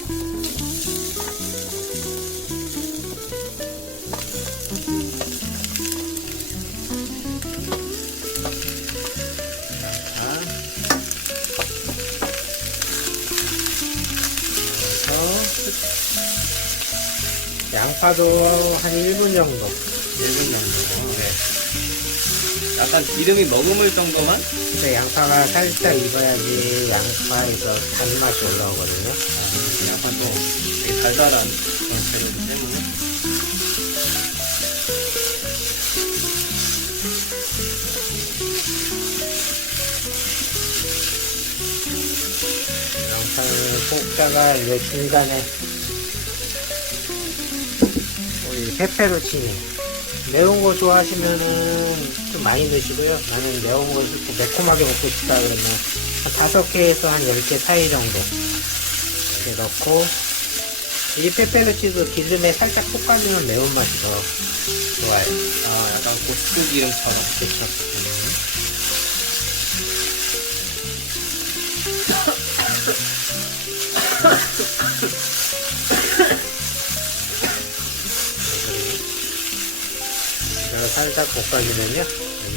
양파도 한 1분 정도. 1분 정도. 네. 약간 기름이 머금을 정도만. 근데 양파가 살짝 익어야지 양파에서 단맛이 올라오거든요. 양파도 되게 달달한 그런 재료이기 때문에. 양파는 볶다가 이제 중간에 우리 페페로치니 매운 거 좋아하시면은 좀 많이 넣으시고요. 나는 매운 거 싫고 매콤하게 먹고 싶다 그러면 한 5개에서 한 10개 사이 정도 이렇게 넣고, 이 페페로치도 기름에 살짝 볶아주면 매운맛이 더 좋아요. 아, 약간 고추 기름처럼. 그렇죠. 이걸 살짝 볶아주면요,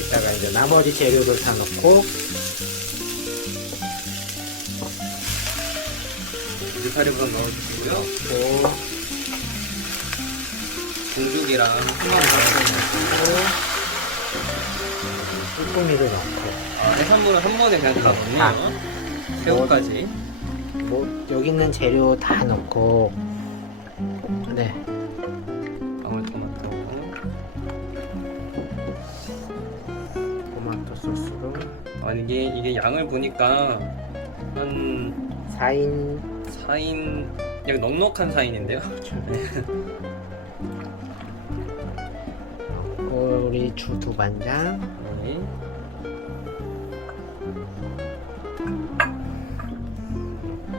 여기다가 이제 나머지 재료를 다 넣고, 느타리부터 넣어주시고요. 또 공죽이랑 쭈꾸미를 넣고, 해산물은 한 번에 그냥 다 넣네요. 새우까지. 뭐 여기 있는 재료 다 넣고, 네, 방울토마토. 토마토 소스로 아니 이게 양을 보니까 한 4인 4인, 약간 넉넉한 4인인데요. 우리 두반장, 네.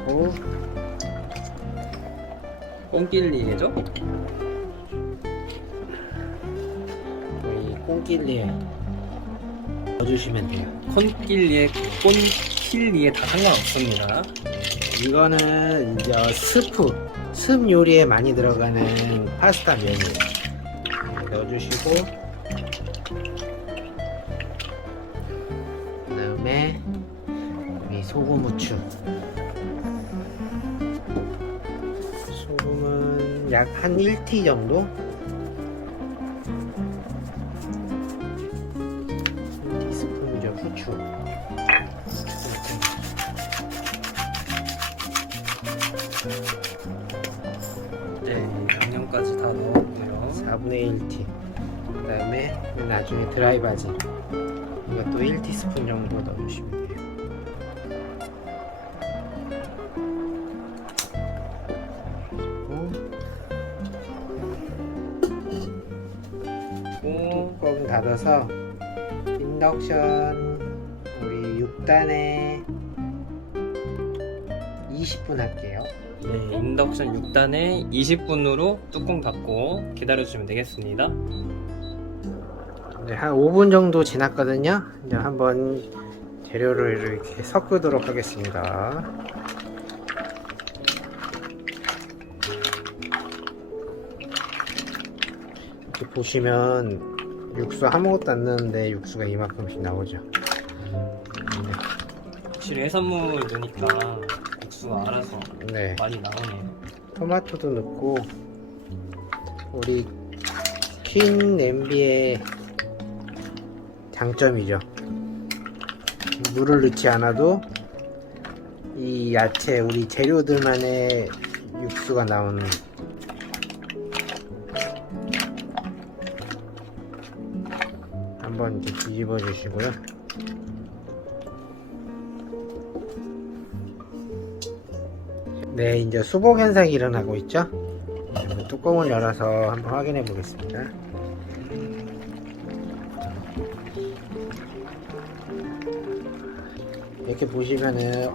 그리고 꽁길리에죠? 우리 꽁길리에 넣어주시면 돼요. 콘길리에, 꼰킬리에 다 상관없습니다. 이거는 이제 습 요리에 많이 들어가는 파스타 면이에요. 넣어주시고, 그 다음에 우리 소금, 후추. 소금은 약 한 1티 정도? 1티스푼이죠. 후추. 네, 양념까지 다 넣었고요. 4분의 1티. 그 다음에 나중에 드라이 바질. 이것도 1티스푼 정도 넣어주시면 돼요. 그리고 뚜껑 닫아서 인덕션 우리 6단에 20분 할게요. 네, 인덕션 6단에 20분으로 뚜껑 닫고 기다려주시면 되겠습니다. 네, 한 5분 정도 지났거든요. 이제 한번 재료를 이렇게 섞도록 하겠습니다. 이렇게 보시면 육수 아무것도 안 넣는데 육수가 이만큼씩 나오죠. 확실히 해산물 넣으니까 육수가 알아서 네, 많이 나오네요. 토마토도 넣고, 우리 퀸 냄비의 장점이죠. 물을 넣지 않아도 이 야채, 우리 재료들만의 육수가 나오는. 한번 이렇게 뒤집어 주시고요. 네, 이제 수복 현상이 일어나고 있죠. 뚜껑을 열어서 한번 확인해 보겠습니다. 이렇게 보시면은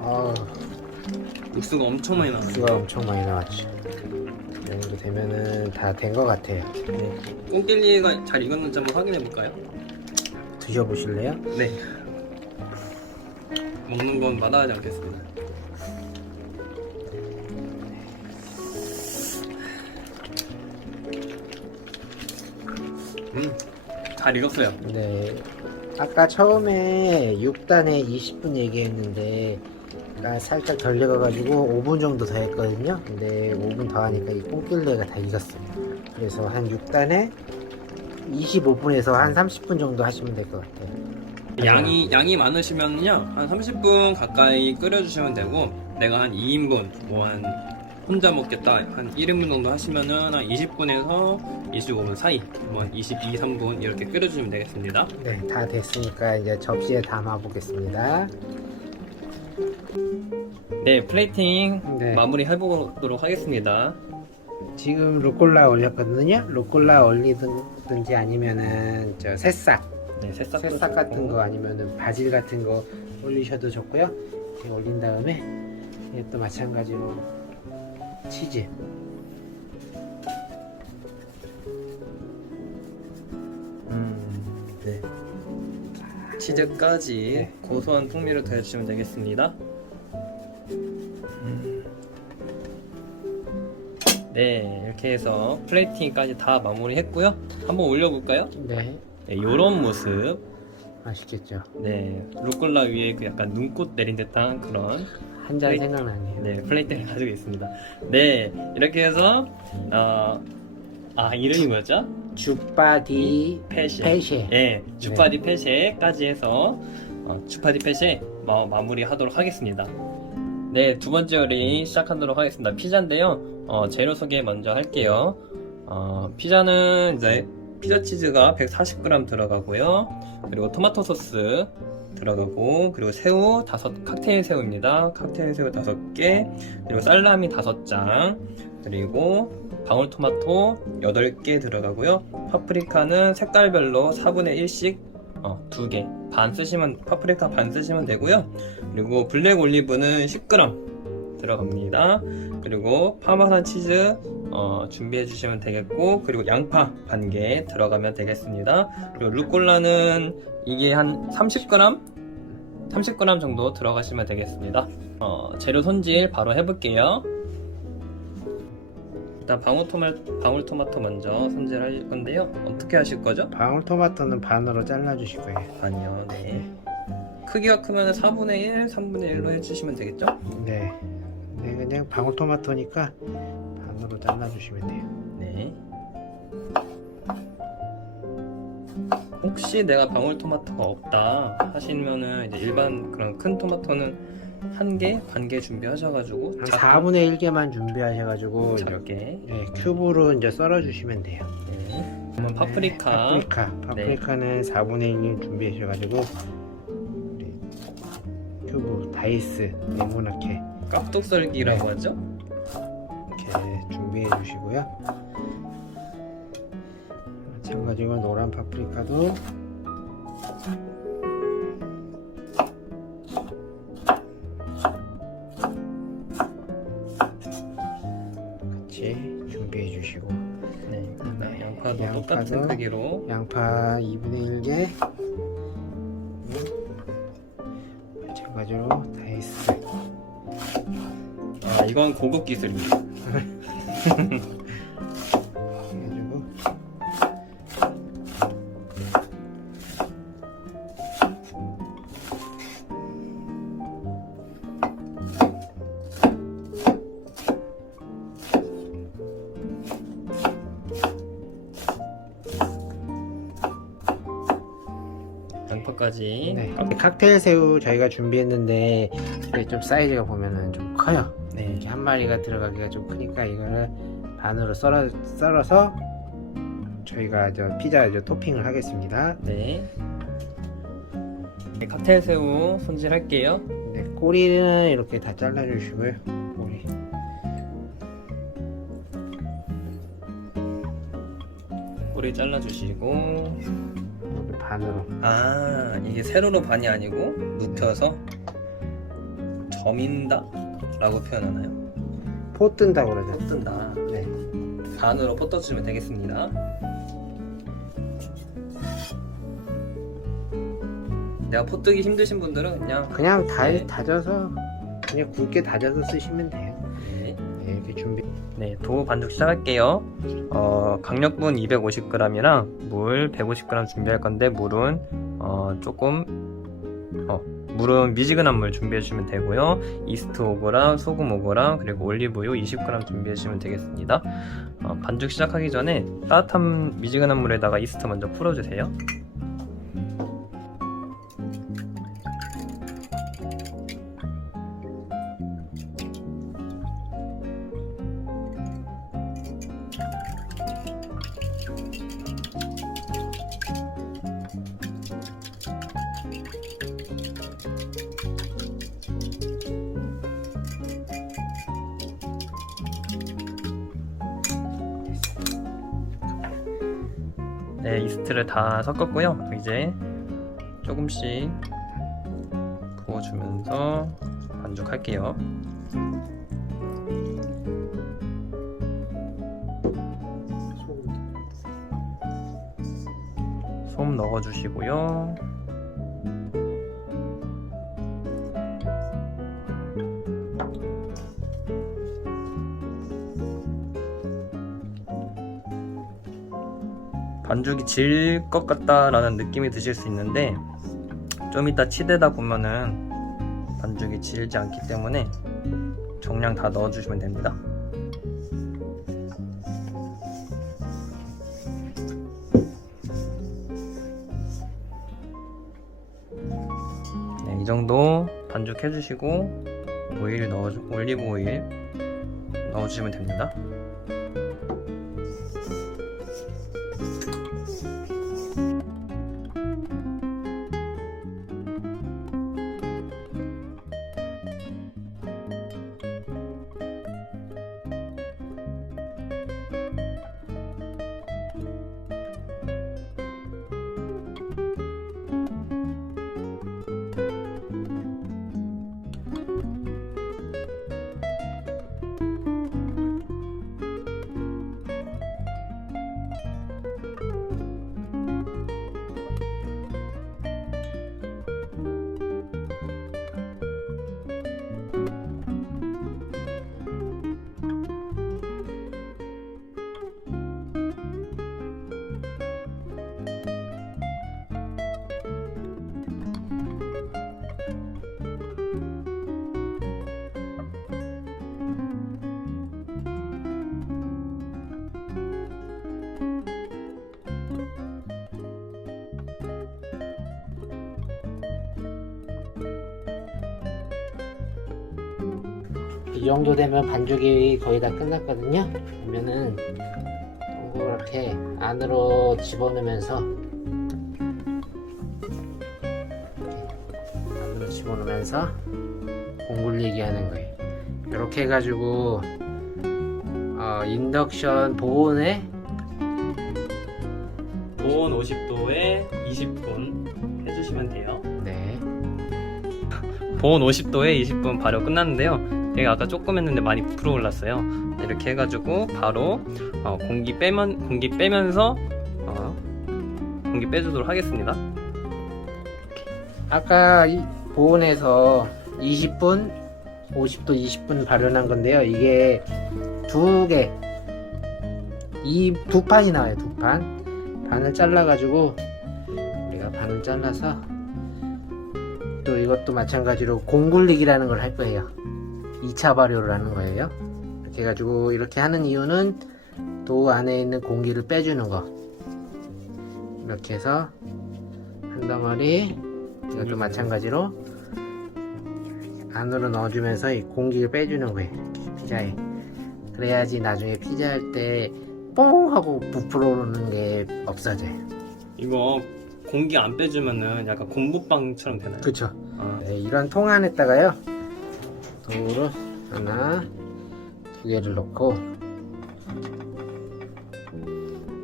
육수가 엄청 많이 나와요. 육수가 엄청 많이 나왔죠. 이 정도 되면은 다 된 것 같아요. 네. 꽁길리가 잘 익었는지 한번 확인해 볼까요? 드셔보실래요? 네. 먹는 건 마다하지 않겠습니다. 잘 익었어요. 네. 아까 처음에 6단에 20분 얘기했는데 살짝 덜 익어가지고 5분 정도 더 했거든요. 근데 5분 더 하니까 이 꽁길레가 다 익었어요. 그래서 한 6단에 25분에서 한 30분 정도 하시면 될 것 같아요. 양이 많으시면요 한 30분 가까이 끓여주시면 되고, 내가 한 2인분 뭐 한 혼자 먹겠다 한 1인분 정도 하시면은 한 20분에서 25분 사이 뭐 한 22, 3분 이렇게 끓여주시면 되겠습니다. 네, 다 됐으니까 이제 접시에 담아 보겠습니다. 네, 플레이팅 네. 마무리 해보도록 하겠습니다. 지금 루꼴라 올렸거든요. 루꼴라 올리든지 아니면은 저 새싹 네, 새싹 같은 거 아니면은 바질 같은 거 올리셔도 좋고요. 이렇게 올린 다음에 이것도 마찬가지로 치즈. 네. 치즈까지 네. 고소한 풍미를 더해주시면 되겠습니다. 네, 이렇게 해서 플레이팅까지 다 마무리했고요. 한번 올려볼까요? 네, 네, 요런 모습. 맛있겠죠. 네, 루꼴라 위에 그 약간 눈꽃 내린 듯한 그런 한 잔 플레이- 생각나네요. 네, 플레이팅을 가지고 있습니다. 네, 이렇게 해서 이름이 뭐였죠? 주바디 페쉐. 페쉐. 네, 주파디 페쉐까지 해서 주파디 페쉐 마무리하도록 하겠습니다. 네, 두 번째 요리 시작하도록 하겠습니다. 피자인데요. 재료 소개 먼저 할게요. 피자는 이제 피자 치즈가 140g 들어가고요. 그리고 토마토 소스 들어가고, 그리고 새우 칵테일 새우입니다. 칵테일 새우 5개, 그리고 살라미 5장, 그리고 방울토마토 8개 들어가고요. 파프리카는 색깔별로 4분의 1씩 2개 파프리카 반 쓰시면 되고요. 그리고 블랙 올리브는 10g 들어갑니다. 그리고 파마산 치즈 준비해 주시면 되겠고, 그리고 양파 반 개 들어가면 되겠습니다. 그리고 루꼴라는 이게 한 30g 정도 들어가시면 되겠습니다. 재료 손질 바로 해볼게요. 일단 방울토마토 먼저 손질할 건데요. 어떻게 하실 거죠? 방울토마토는 반으로 잘라주실 거예요. 아니요, 네. 크기가 크면 4분의 1, 3분의 1로 해주시면 되겠죠? 네, 네, 그냥 방울토마토니까 반으로 잘라주시면 돼요. 네. 혹시 내가 방울토마토가 없다 하시면은 이제 일반 그런 큰 토마토는 한 개, 반 개 준비하셔가지고 한 4분의 1개만 준비하셔가지고 작게. 네, 큐브로 이제 썰어주시면 돼요. 네. 그러면 파프리카. 파프리카는 4분의 1 준비하셔가지고 우리 큐브 다이스 네모나게 깍둑썰기라고 하죠? 이렇게 준비해 주시고요. 마찬가지로 노란 파프리카도 같이 준비해 주시고, 네. 양파도 양파도 똑같은 크기로. 양파 2분의 1개 마찬가지로 다이스. 이건 고급 기술입니다. 해가지고 양파까지. 네. 칵테일 새우 저희가 준비했는데 이게 좀 사이즈가 보면은 좀 커요. 네. 이렇게 한 마리가 들어가기가 좀 크니까 이거를 반으로 썰어서 저희가 피자 토핑을 하겠습니다. 네. 네, 칵테일 새우 손질할게요. 네, 꼬리는 이렇게 다 잘라주시고요. 꼬리. 꼬리 잘라주시고. 이렇게 반으로. 이게 세로로 반이 아니고 눕혀서 저민다 라고 표현하나요? 포 뜬다고 그러죠. 뜬다. 네. 반으로 포 떠주시면 되겠습니다. 내가 포 뜨기 힘드신 분들은 그냥 네. 다져서 그냥 굵게 다져서 쓰시면 돼요. 네. 네, 이렇게 준비. 네, 도 반죽 시작할게요. 강력분 250g이랑 물 150g 준비할 건데 물은 물은 미지근한 물 준비해 주시면 되고요. 이스트 5g, 소금 5g, 그리고 올리브유 20g 준비해 주시면 되겠습니다. 반죽 시작하기 전에 따뜻한 미지근한 물에다가 이스트 먼저 풀어주세요. 네, 이스트를 다 섞었고요. 이제 조금씩 부어주면서 반죽할게요. 소금 넣어주시고요. 반죽이 질 것 같다라는 느낌이 드실 수 있는데 좀 이따 치대다 보면은 반죽이 질지 않기 때문에 정량 다 넣어주시면 됩니다. 네, 이 정도 반죽 해주시고 올리브 오일 넣어주시면 됩니다. 이 정도 되면 반죽이 거의 다 끝났거든요. 그러면은 동그랗게 안으로 집어넣으면서 공 굴리기 하는 거예요. 이렇게 해가지고 인덕션 보온에 보온 50도에 20분 해주시면 돼요. 네. 보온 50도에 20분 발효 끝났는데요. 제가 아까 조금 했는데 많이 불어올랐어요. 이렇게 해가지고 바로 공기 빼면서 공기 빼주도록 하겠습니다. 아까 보온에서 20분, 50도 20분 발효한 건데요. 이게 두 판이 나와요. 두 판. 반을 잘라가지고 우리가 반을 잘라서 또 이것도 마찬가지로 공 굴리기라는 걸 할 거예요. 2차 발효를 하는 거예요. 이렇게 해가지고 이렇게 하는 이유는 도 안에 있는 공기를 빼주는 거. 이렇게 해서 한 덩어리 이것도 마찬가지로 안으로 넣어주면서 이 공기를 빼주는 거예요. 피자에. 그래야지 나중에 피자 할 때 뽕 하고 부풀어 오르는 게 없어져요. 이거 공기 안 빼주면은 약간 곰부빵처럼 되나요? 그쵸. 네, 이런 통 안에다가요 도우로 하나, 두 개를 넣고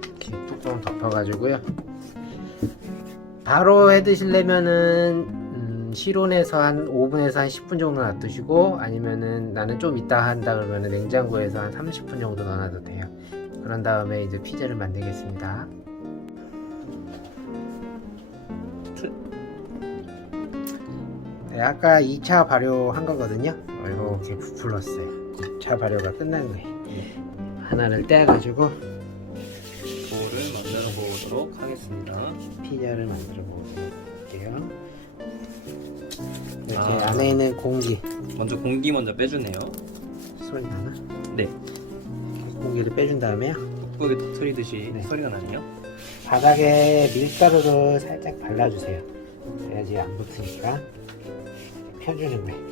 이렇게 뚜껑 덮어가지고요. 바로 해 드시려면은 실온에서 한 5분에서 한 10분 정도 놔두시고, 아니면은 나는 좀 이따 한다 그러면은 냉장고에서 한 30분 정도 넣어놔도 돼요. 그런 다음에 이제 피자를 만들겠습니다. 네, 아까 2차 발효한 거거든요. 이렇게 부풀었어요. 2차 발효가 끝난 거예요. 하나를 떼가지고 도우를 만들어 보도록 하겠습니다. 피자를 만들어 볼게요. 이렇게 아. 안에 있는 공기, 먼저 공기 먼저 빼주네요. 소리 나나? 네. 공기를 빼준 다음에요. 꾹꾹이 터트리듯이 네. 소리가 나네요. 바닥에 밀가루를 살짝 발라주세요. 그래야지 안 붙으니까. 펴주는 거예요.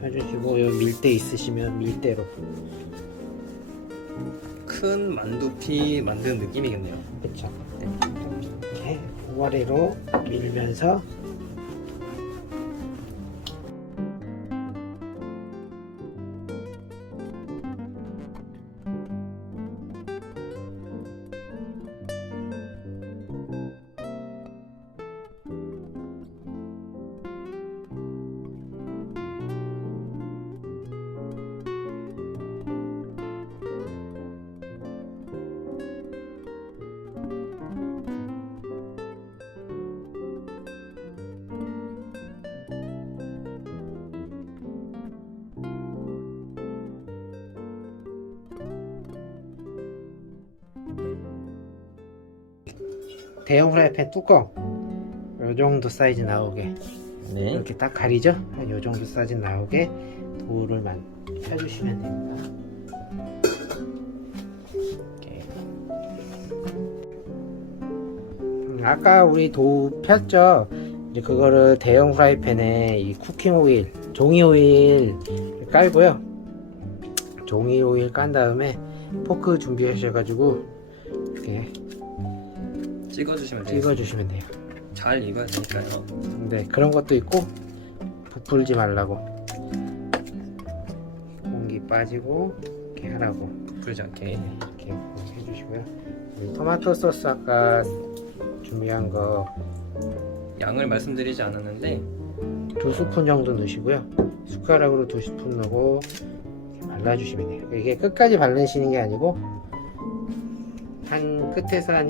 펴주시고, 여기 밀대 있으시면 밀대로. 큰 만두피 만드는 느낌이겠네요. 그쵸? 네. 이렇게 오가리로 밀면서 대형 프라이팬 뚜껑 요 정도 사이즈 나오게 네. 이렇게 딱 가리죠? 한 요 정도 사이즈 나오게 도우를 펴주시면 됩니다. 이렇게. 아까 우리 도우 폈죠? 이제 그거를 대형 프라이팬에 이 쿠킹 오일, 종이 오일 깔고요. 종이 오일 깐 다음에 포크 준비하셔가지고 이렇게 찍어주시면 돼요. 찍어주시면 돼요. 잘 익어야 되니까요. 네, 그런 것도 있고 부풀지 말라고 공기 빠지고 이렇게 하라고 부풀지 않게. 이렇게 해주시고요. 우리 토마토 소스 아까 준비한 거 양을 말씀드리지 않았는데 2스푼 정도 넣으시고요. 숟가락으로 2스푼 넣고 이렇게 발라주시면 돼요. 이게 끝까지 바르시는 게 아니고 한 끝에서 한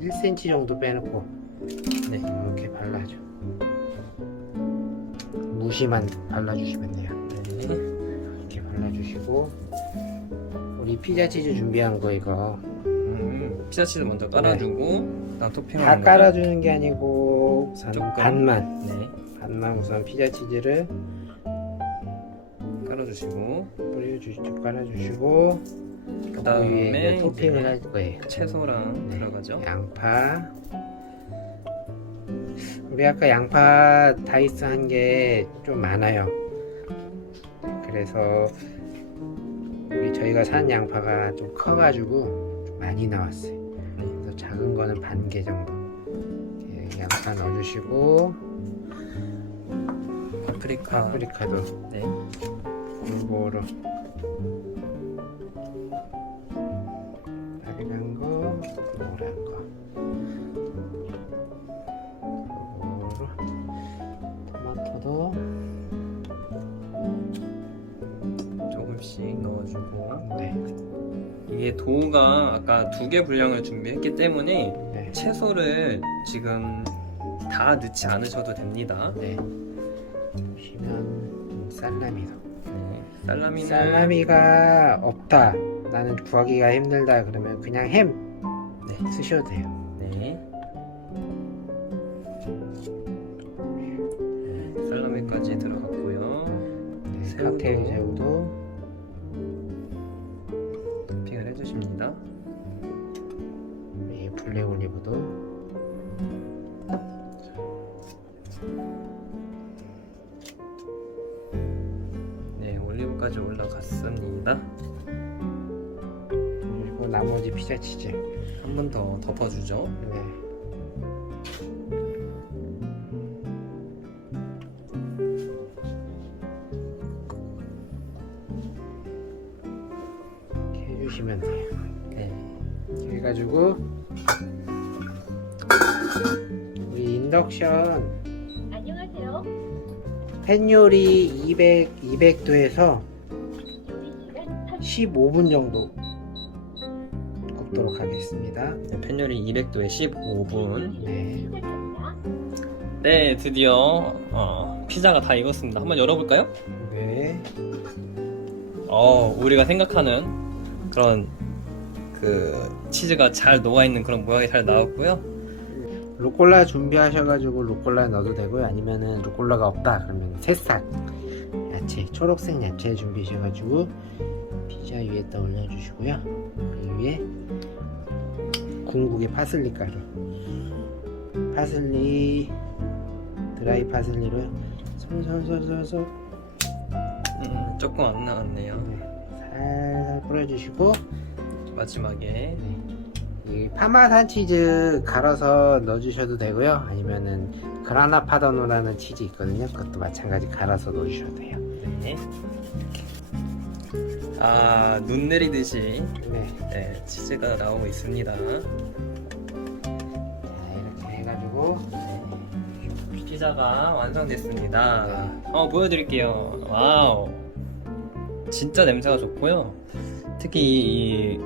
1cm 정도 빼놓고 네, 이렇게 발라줘. 무시만 발라주시면 돼요. 네. 이렇게 발라주시고 우리 피자 치즈 준비한 거 이거 피자 치즈 먼저 깔아주고 그다음 토핑을 다 넣는 깔아주는 게 아니고 우선 조금? 반만 거예요. 네. 반만 우선 피자 치즈를 깔아주시고 깔아주시고 그 위에 그다음에 이제 토핑을 이제 할 거예요. 채소랑 네. 들어가죠. 양파. 우리 아까 양파 다이스 한 게 좀 많아요. 그래서 저희가 산 양파가 좀 커가지고 좀 많이 나왔어요. 그래서 작은 거는 반 개 정도. 이렇게 양파 넣어주시고 파프리카도 네. 골고루 빨간 거, 노란 거. 골고루 토마토도 조금씩 넣어주고 네. 이게 도우가 아까 2개 분량을 준비했기 때문에 네. 채소를 지금 다 넣지 않으셔도 됩니다. 네. 보시면 살라미도. 네. 살라미는 살라미가 없다. 나는 구하기가 힘들다. 그러면 그냥 햄 쓰셔도 돼요. 네. 살라미까지 들어갔고요. 네, 새우도. 칵테일 새우도 토핑을 해주십니다. 네, 블랙 올리브도 네, 올리브까지 올라갔습니다. 그리고 나머지 피자 치즈. 한 번 더 덮어주죠. 네. 이렇게 해주시면 돼요. 네. 이렇게 해가지고 우리 인덕션 안녕하세요. 팬 요리 200도에서 요리 시간 15분 정도 굽도록 하겠습니다. 네, 팬요리 200도에 15분. 네. 시작합니다. 네, 드디어 피자가 다 익었습니다. 한번 열어볼까요? 네. 우리가 생각하는 그런 그 치즈가 잘 녹아있는 그런 모양이 잘 나왔고요. 루꼴라 준비하셔가지고 루꼴라 넣어도 되고요. 아니면은 루꼴라가 없다 그러면 새싹 야채, 초록색 야채 준비하셔가지고 피자 위에다 올려주시고요. 그 위에 궁극의 파슬리 가루, 파슬리, 드라이 파슬리를 솔솔솔솔솔 조금 안 나왔네요. 살살 뿌려주시고 마지막에 이 파마산 치즈 갈아서 넣어주셔도 되고요. 아니면은 그라나 파다노라는 치즈 있거든요. 그것도 마찬가지 갈아서 넣어주셔도 돼요. 네. 눈 내리듯이 네. 네, 치즈가 나오고 있습니다. 자, 이렇게 해가지고 피자가 완성됐습니다. 보여드릴게요. 와우, 진짜 냄새가 좋고요. 특히 이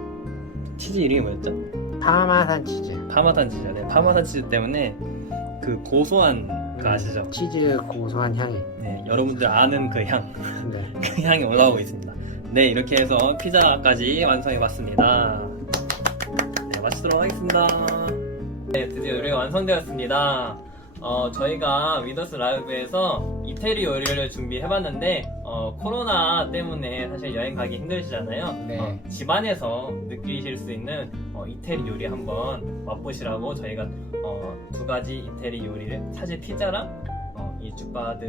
치즈 이름이 뭐였죠? 파마산 치즈. 파마산 치즈. 네, 파마산 치즈 때문에 그 고소한 그 아시죠? 치즈 고소한 향이. 네, 여러분들 아는 그 향, 네. 그 향이 올라오고 있습니다. 네, 이렇게 해서 피자까지 완성해봤습니다. 네, 마치도록 하겠습니다. 네, 드디어 요리가 완성되었습니다. 저희가 위더스 라이브에서 이태리 요리를 준비해봤는데 코로나 때문에 사실 여행 가기 힘드시잖아요. 네. 집안에서 느끼실 수 있는 이태리 요리 한번 맛보시라고 저희가 두 가지 이태리 요리를, 사실 피자랑 이 주파디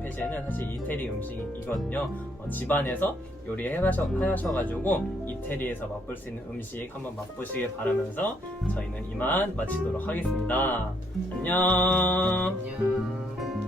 페셰는 사실 이태리 음식이거든요. 집안에서 요리하셔가지고 이태리에서 맛볼 수 있는 음식 한번 맛보시길 바라면서 저희는 이만 마치도록 하겠습니다. 안녕. 안녕.